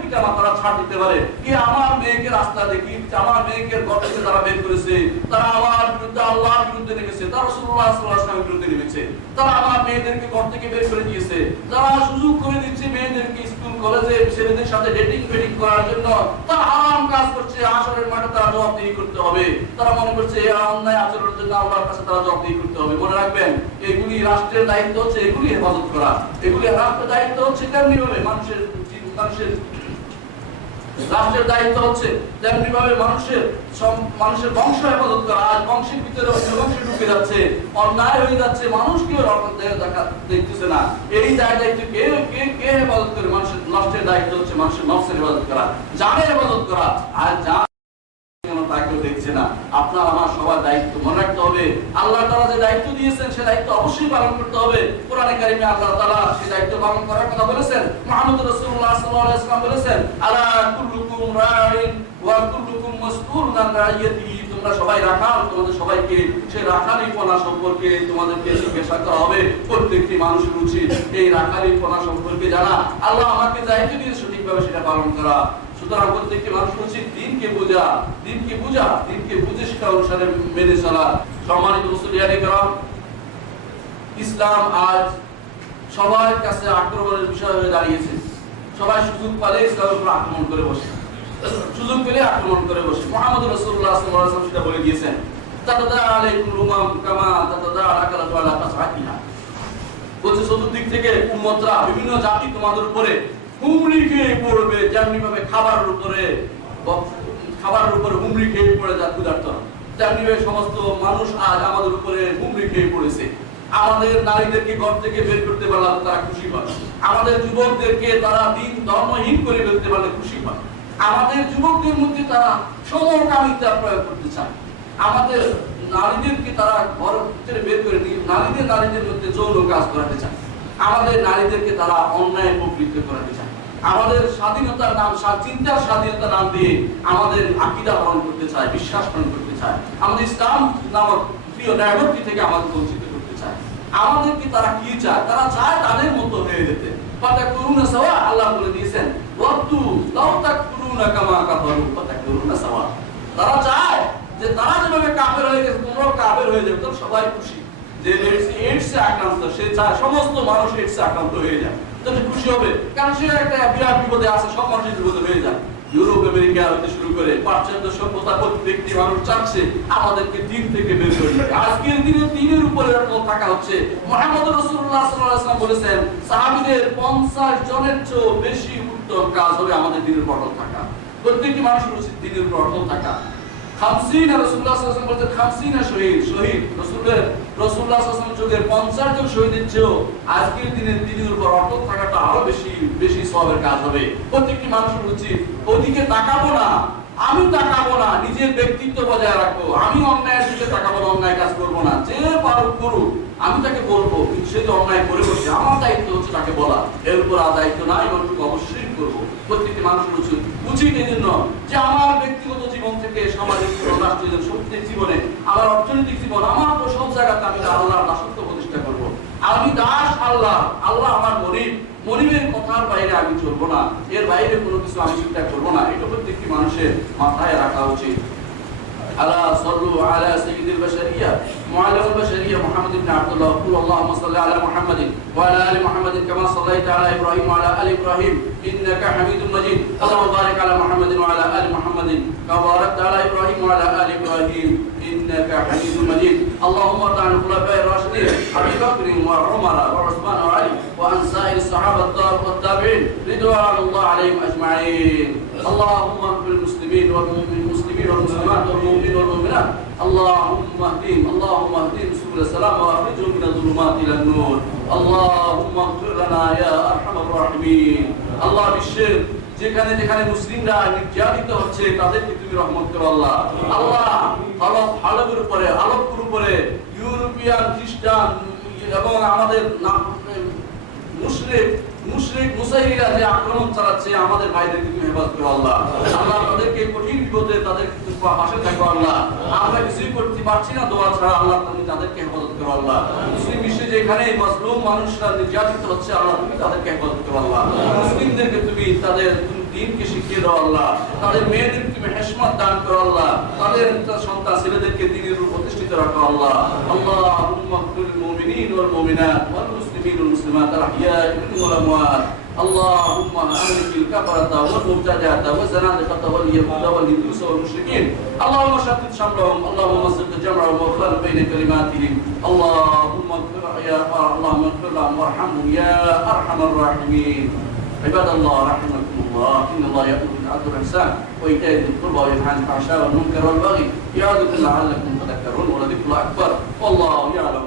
পিতা মাতারা ছাড় দিতে পারে? কি আমার মেয়েকে রাস্তা দেখি, আমার মেয়েকে ঘর থেকে তারা বের করেছে, তারা আমার বিরুদ্ধে আল্লাহর বিরুদ্ধে নেমেছে, তারা রাসূলুল্লাহ সাল্লাল্লাহু আলাইহি ওয়াসাল্লামের বিরুদ্ধে নেমেছে, তারা আমার মেয়েদেরকে ঘর থেকে বের করে দিয়েছে, তারা সুযোগ করে দিচ্ছে মেয়েদেরকে স্কুল কলেজে ছেলেদের সাথে ডেটিং করার জন্য। তারা হারাম কাজ করছে, আসরের মাঠে তারা জবাবদিহি করতে হবে। তারা মনে করছে এই অন্যায় আচরণের জন্য আল্লাহর কাছে তারা জবাবদিহি করতে হবে। মনে রাখবেন, এগুলি রাষ্ট্রের দায়িত্ব হচ্ছে এগুলি হেফাজত করা, এগুলি রাষ্ট্রের দায়িত্ব হচ্ছে তেমনি ভাবে মানুষের রাষ্ট্রের দায়িত্ব হচ্ছে তেমনি ভাবে মানুষের বংশ হেফাজত করা। আজ বংশের ভিতরে অন্য বংশে ঢুকে যাচ্ছে, অন্যায় হয়ে যাচ্ছে, মানুষ কেউ দেখতেছে না। এই দায়িত্ব কে হেফাজত করে? মানুষের রাষ্ট্রের দায়িত্ব হচ্ছে মানুষের নফসের হেফাজত করা, জানের হেফাজত করা। আর তাকেও দেখছে না। আপনার আমার সবার দায়িত্ব মনে রাখতে হবে। আল্লাহ তাআলা যে দায়িত্ব দিয়েছেন সে দায়িত্ব অবশ্যই পালন করতে হবে। কোরআনে কারিমে আল্লাহ তাআলা সেই দায়িত্ব পালন করার কথা বলেছেন। মুহাম্মদ রাসূলুল্লাহ সাল্লাল্লাহু আলাইহি ওয়াসাল্লাম বলেছেন, আলা কুল্লুকুম রাঈন ওয়া কুল্লুকুম মাসউলুন আন রাইয়াতিহি। তোমরা সবাই রাখাল, তোমাদের সবাইকে সেই রাখালিপনা সম্পর্কে তোমাদেরকে জিজ্ঞাসা করা হবে। প্রত্যেকটি মানুষের উচিত এই রাখালিপনা সম্পর্কে জানা। আল্লাহ আমাকে দায়িত্ব দিয়ে সঠিকভাবে সেটা পালন করা। সুতরাং প্রত্যেকটি মানুষ উচিত দিনকে বুঝে সেটা অনুসারে মেনে চলা। সম্মানিত মুসলিয়ানে কেরাম, ইসলাম আজ সবার কাছে আক্রমণের বিষয় হয়ে দাঁড়িয়েছে। সবাই সুযোগ পেলে ইসলামের উপর আক্রমণ করে বসে, মুহাম্মদ রাসূলুল্লাহ সাল্লাল্লাহু আলাইহি ওয়াসাল্লাম সেটা বলে দিয়েছেন, তাতাদা আলাইকুম উমাম কামা তাতাদা আলাকাতু আলা তাসআতিহা। বলছে চতুর্দিক থেকে উম্মতরা, বিভিন্ন জাতি তোমাদের উপরে হুমড়ি খেয়ে পড়বে, যেমনি ভাবে খাবারের উপরে হুমড়ি খেয়ে পড়ে যায় ক্ষুধার্ত, তেমনি ভাবে সমস্ত মানুষ আজ আমাদের উপরে হুমড়ি খেয়ে পড়েছে। আমাদের নারীদেরকে ঘর থেকে বের করতে পারলে তারা খুশি হয়, আমাদের যুবকদেরকে তারা দিন ধর্মহীন করে ফেলতে পারলে খুশি হয়, আমাদের যুবকদের মধ্যে তারা সমকামিতা প্রয়োগ করতে চায়, আমাদের নারীদেরকে তারা ঘর থেকে বের করে নারীদের মধ্যে যৌন কাজ করাতে চায়, আমাদের নারীদেরকে তারা অন্যায় প্রবৃত্তি করাতে চায়, আমাদের স্বাধীনতার নাম, চিন্তার স্বাধীনতার নাম দিয়ে আমাদের আকীদা পালন করতে চায়, বিশ্বাস পালন করতে চায়, আমাদের ইসলাম নামক প্রিয় নিয়ামতটি থেকে আমাদের বঞ্চিত করতে চায়। আমাদেরকে তারা কি চায়? তারা চায় তাদের মতো হয়ে যেতে। ফাতাকুরুনা সাওয়া, আল্লাহ বলে দিয়েছেন, ওয়াতু লাউ তাকুরুনা কামা কাফারু ফাতাকুরুনা সাওয়া। তারা চায় যে তারা যেভাবে কাফের হয়ে গেছে তোমরাও কাফের হয়ে যাবে, তো সবাই খুশি। যে এইডসে আক্রান্ত, সে চায় সমস্ত মানুষ এইডসে আক্রান্ত হয়ে যায়, তাহলে খুশি হবে, কারণ সে একটা বিরাট বিপদে আছে, সব মানুষ বিপদে হয়ে যায়। ইউরোপ আমেরিকা হতে শুরু করে পাশ্চাত্য সভ্যতা প্রত্যেকটি মানুষ চাচ্ছে আমাদেরকে দিন থেকে বের করে দিতে। আজকের দিনে দিনের উপরে থাকা হচ্ছে। মুহাম্মদ রাসূলুল্লাহ সাল্লাল্লাহু আলাইহি ওয়াসাল্লাম বলেছেন, সাহাবীদের 50 জনের চেয়ে বেশি উত্তম কাজ হবে আমাদের দিনের উপর অটল থাকা। প্রত্যেকটি মানুষের উচিত দিনের উপর অটল থাকা। 50 রাসূলুল্লাহ সাল্লাল্লাহু আলাইহি ওয়াসাল্লাম বলেছেন 50 শহীদ রাসূলুল্লাহ সাল্লাল্লাহু আলাইহি ওয়াসাল্লাম যুগের 50 জন শহীদের চেয়েও আজকের দিনের উপর অটল থাকাটা আরো বেশি সওয়াবের কাজ হবে। প্রত্যেকটি মানুষের উচিত ওদিকে তাকাবো না, আমি তাকাবো না, নিজের ব্যক্তিত্ব বজায় রাখবো। আমি অন্যায়ের দিকে তাকাবো না, অন্যায় কাজ করবো না। যে পারুক করুক, আমি তাকে বলবো, কিন্তু সে যে অন্যায় করে বসে, আমার দায়িত্ব হচ্ছে তাকে বলা। এর উপর আর দায়িত্ব নাই, এটুকু অবশ্যই করবো। প্রত্যেকটি মানুষের উচিত এই জন্য যে আমার ব্যক্তিগত জীবন থেকে সামাজিক জীবন, রাষ্ট্রীয় জীবন, সত্যি জীবনে, আমার অর্থনৈতিক জীবন, আমার তো সব জায়গাতে আমি আল্লাহর দাসত্ব প্রতিষ্ঠা করবো। আমি দাস আল্লাহ, আল্লাহ আমার গরিবের কথার বাইরে আমি চলবো না, এর বাইরে কোনো কিছু আমি চিন্তা করবো না। এটা প্রত্যেকটি মানুষের মাথায় রাখা উচিত। আলা সাল্লু আলা সাইয়্যিদিল বাশারিয়া মুআল্লিমুল বাশারিয়া মুহাম্মদ ইবনে আব্দুল্লাহ। আল্লাহুম্মা সাল্লি আলা মুহাম্মাদিন ওয়া আলা আলি মুহাম্মাদিন কামা সাল্লাইতা আলা ইব্রাহিম ওয়া আলা আলি ইব্রাহিম ইন্নাকা হামিদুম মাজিদ। আল্লাহুম্মা বারিক আলা মুহাম্মাদিন ওয়া আলা আলি মুহাম্মাদিন কামা বারাকতা আলা ইব্রাহিম ওয়া আলা আলি ইব্রাহিম ইন্নাকা হামিদুম মাজিদ। আল্লাহুম্মা তাআন খুলাফায়ে রাশিদিন আবি বকর ওয়া উমর ওয়া উসমান ওয়া আলী ওয়া আন সাইরি সাহাবাত ওয়াত তাবিঈন রিদওয়ানুল্লাহি আলাইহিম আজমাইন। আল্লাহুম্মা ইগফির মুসলিমিন ওয়াল মুসলিমিন ওয়াল মুসলিমাত ওয়াল মুমিনিন ওয়াল মুমিনাত। আল্লাহুম্মা ইহদিহিম সুবুল সালাম ওয়া আখরিজহুম মিনাজ যুলুমাতি ইলান নূর। আল্লাহুম্মা ইগফির লানা ইয়া আরহামার রাহিমিন। আল্লাহ বিশ্বের যেখানে যেখানে মুসলিমরা নির্যাতিত হচ্ছে তাদেরকে তুমি রহমত করো আল্লাহ। আল্লাহ হালবের উপরে, আলেপ্পোর উপরে ইউরোপিয়ান খ্রিস্টান এবং আমাদের মুশরিক মুশরিক মুসাইলিরা যে আক্রমণ চালাচ্ছে আমাদের ভাইদেরকে তুমি হেফাজত করো আল্লাহ। আল্লাহ তাদেরকে কঠিন বিপদে তাদের পাশে থাকো আল্লাহ। আমরা কিছুই করতে পারছি না দোয়া ছাড়া, আল্লাহ তুমি তাদেরকে হেফাজত করো আল্লাহ। মুসলিম বিশ্বে যেখানে মাজলুম মানুষরা নির্যাতিত হচ্ছে আল্লাহ তুমি তাদেরকে হেফাজত করো আল্লাহ। মুসলিমদেরকে তুমি তাদের দিনকে শিখিয়ে দাও আল্লাহ। তাদের মেয়েদেরকে তুমি হিশমত দান করো আল্লাহ। তাদের সন্তান ছেলেদেরকে দ্বীনের উপর প্রতিষ্ঠিত রাখো আল্লাহ। আল্লাহুম্মা ইগফির লিল মুমিনিন ওয়াল মুমিনাত ওয়াল মুসলিমিন ওয়াল মুসলিমাত আল আহইয়া'i মিনহুম ওয়াল আমওয়াত। اللهم أهلك الكفرة والمبتدعة والزنادقة واليهود والهندوس والمشركين. اللهم شتت شملهم، اللهم مزق جمعهم واخلل بين كلماتهم. اللهم اغفر لهم وارحمهم يا أرحم الراحمين. عباد الله رحمكم الله، إن الله يأمر بالعدل والإحسان وإيتاء ذي القربى وينهى عن الفحشاء والمنكر والبغي يعظكم لعلكم تذكرون، ولذكر الله أكبر والله يعلم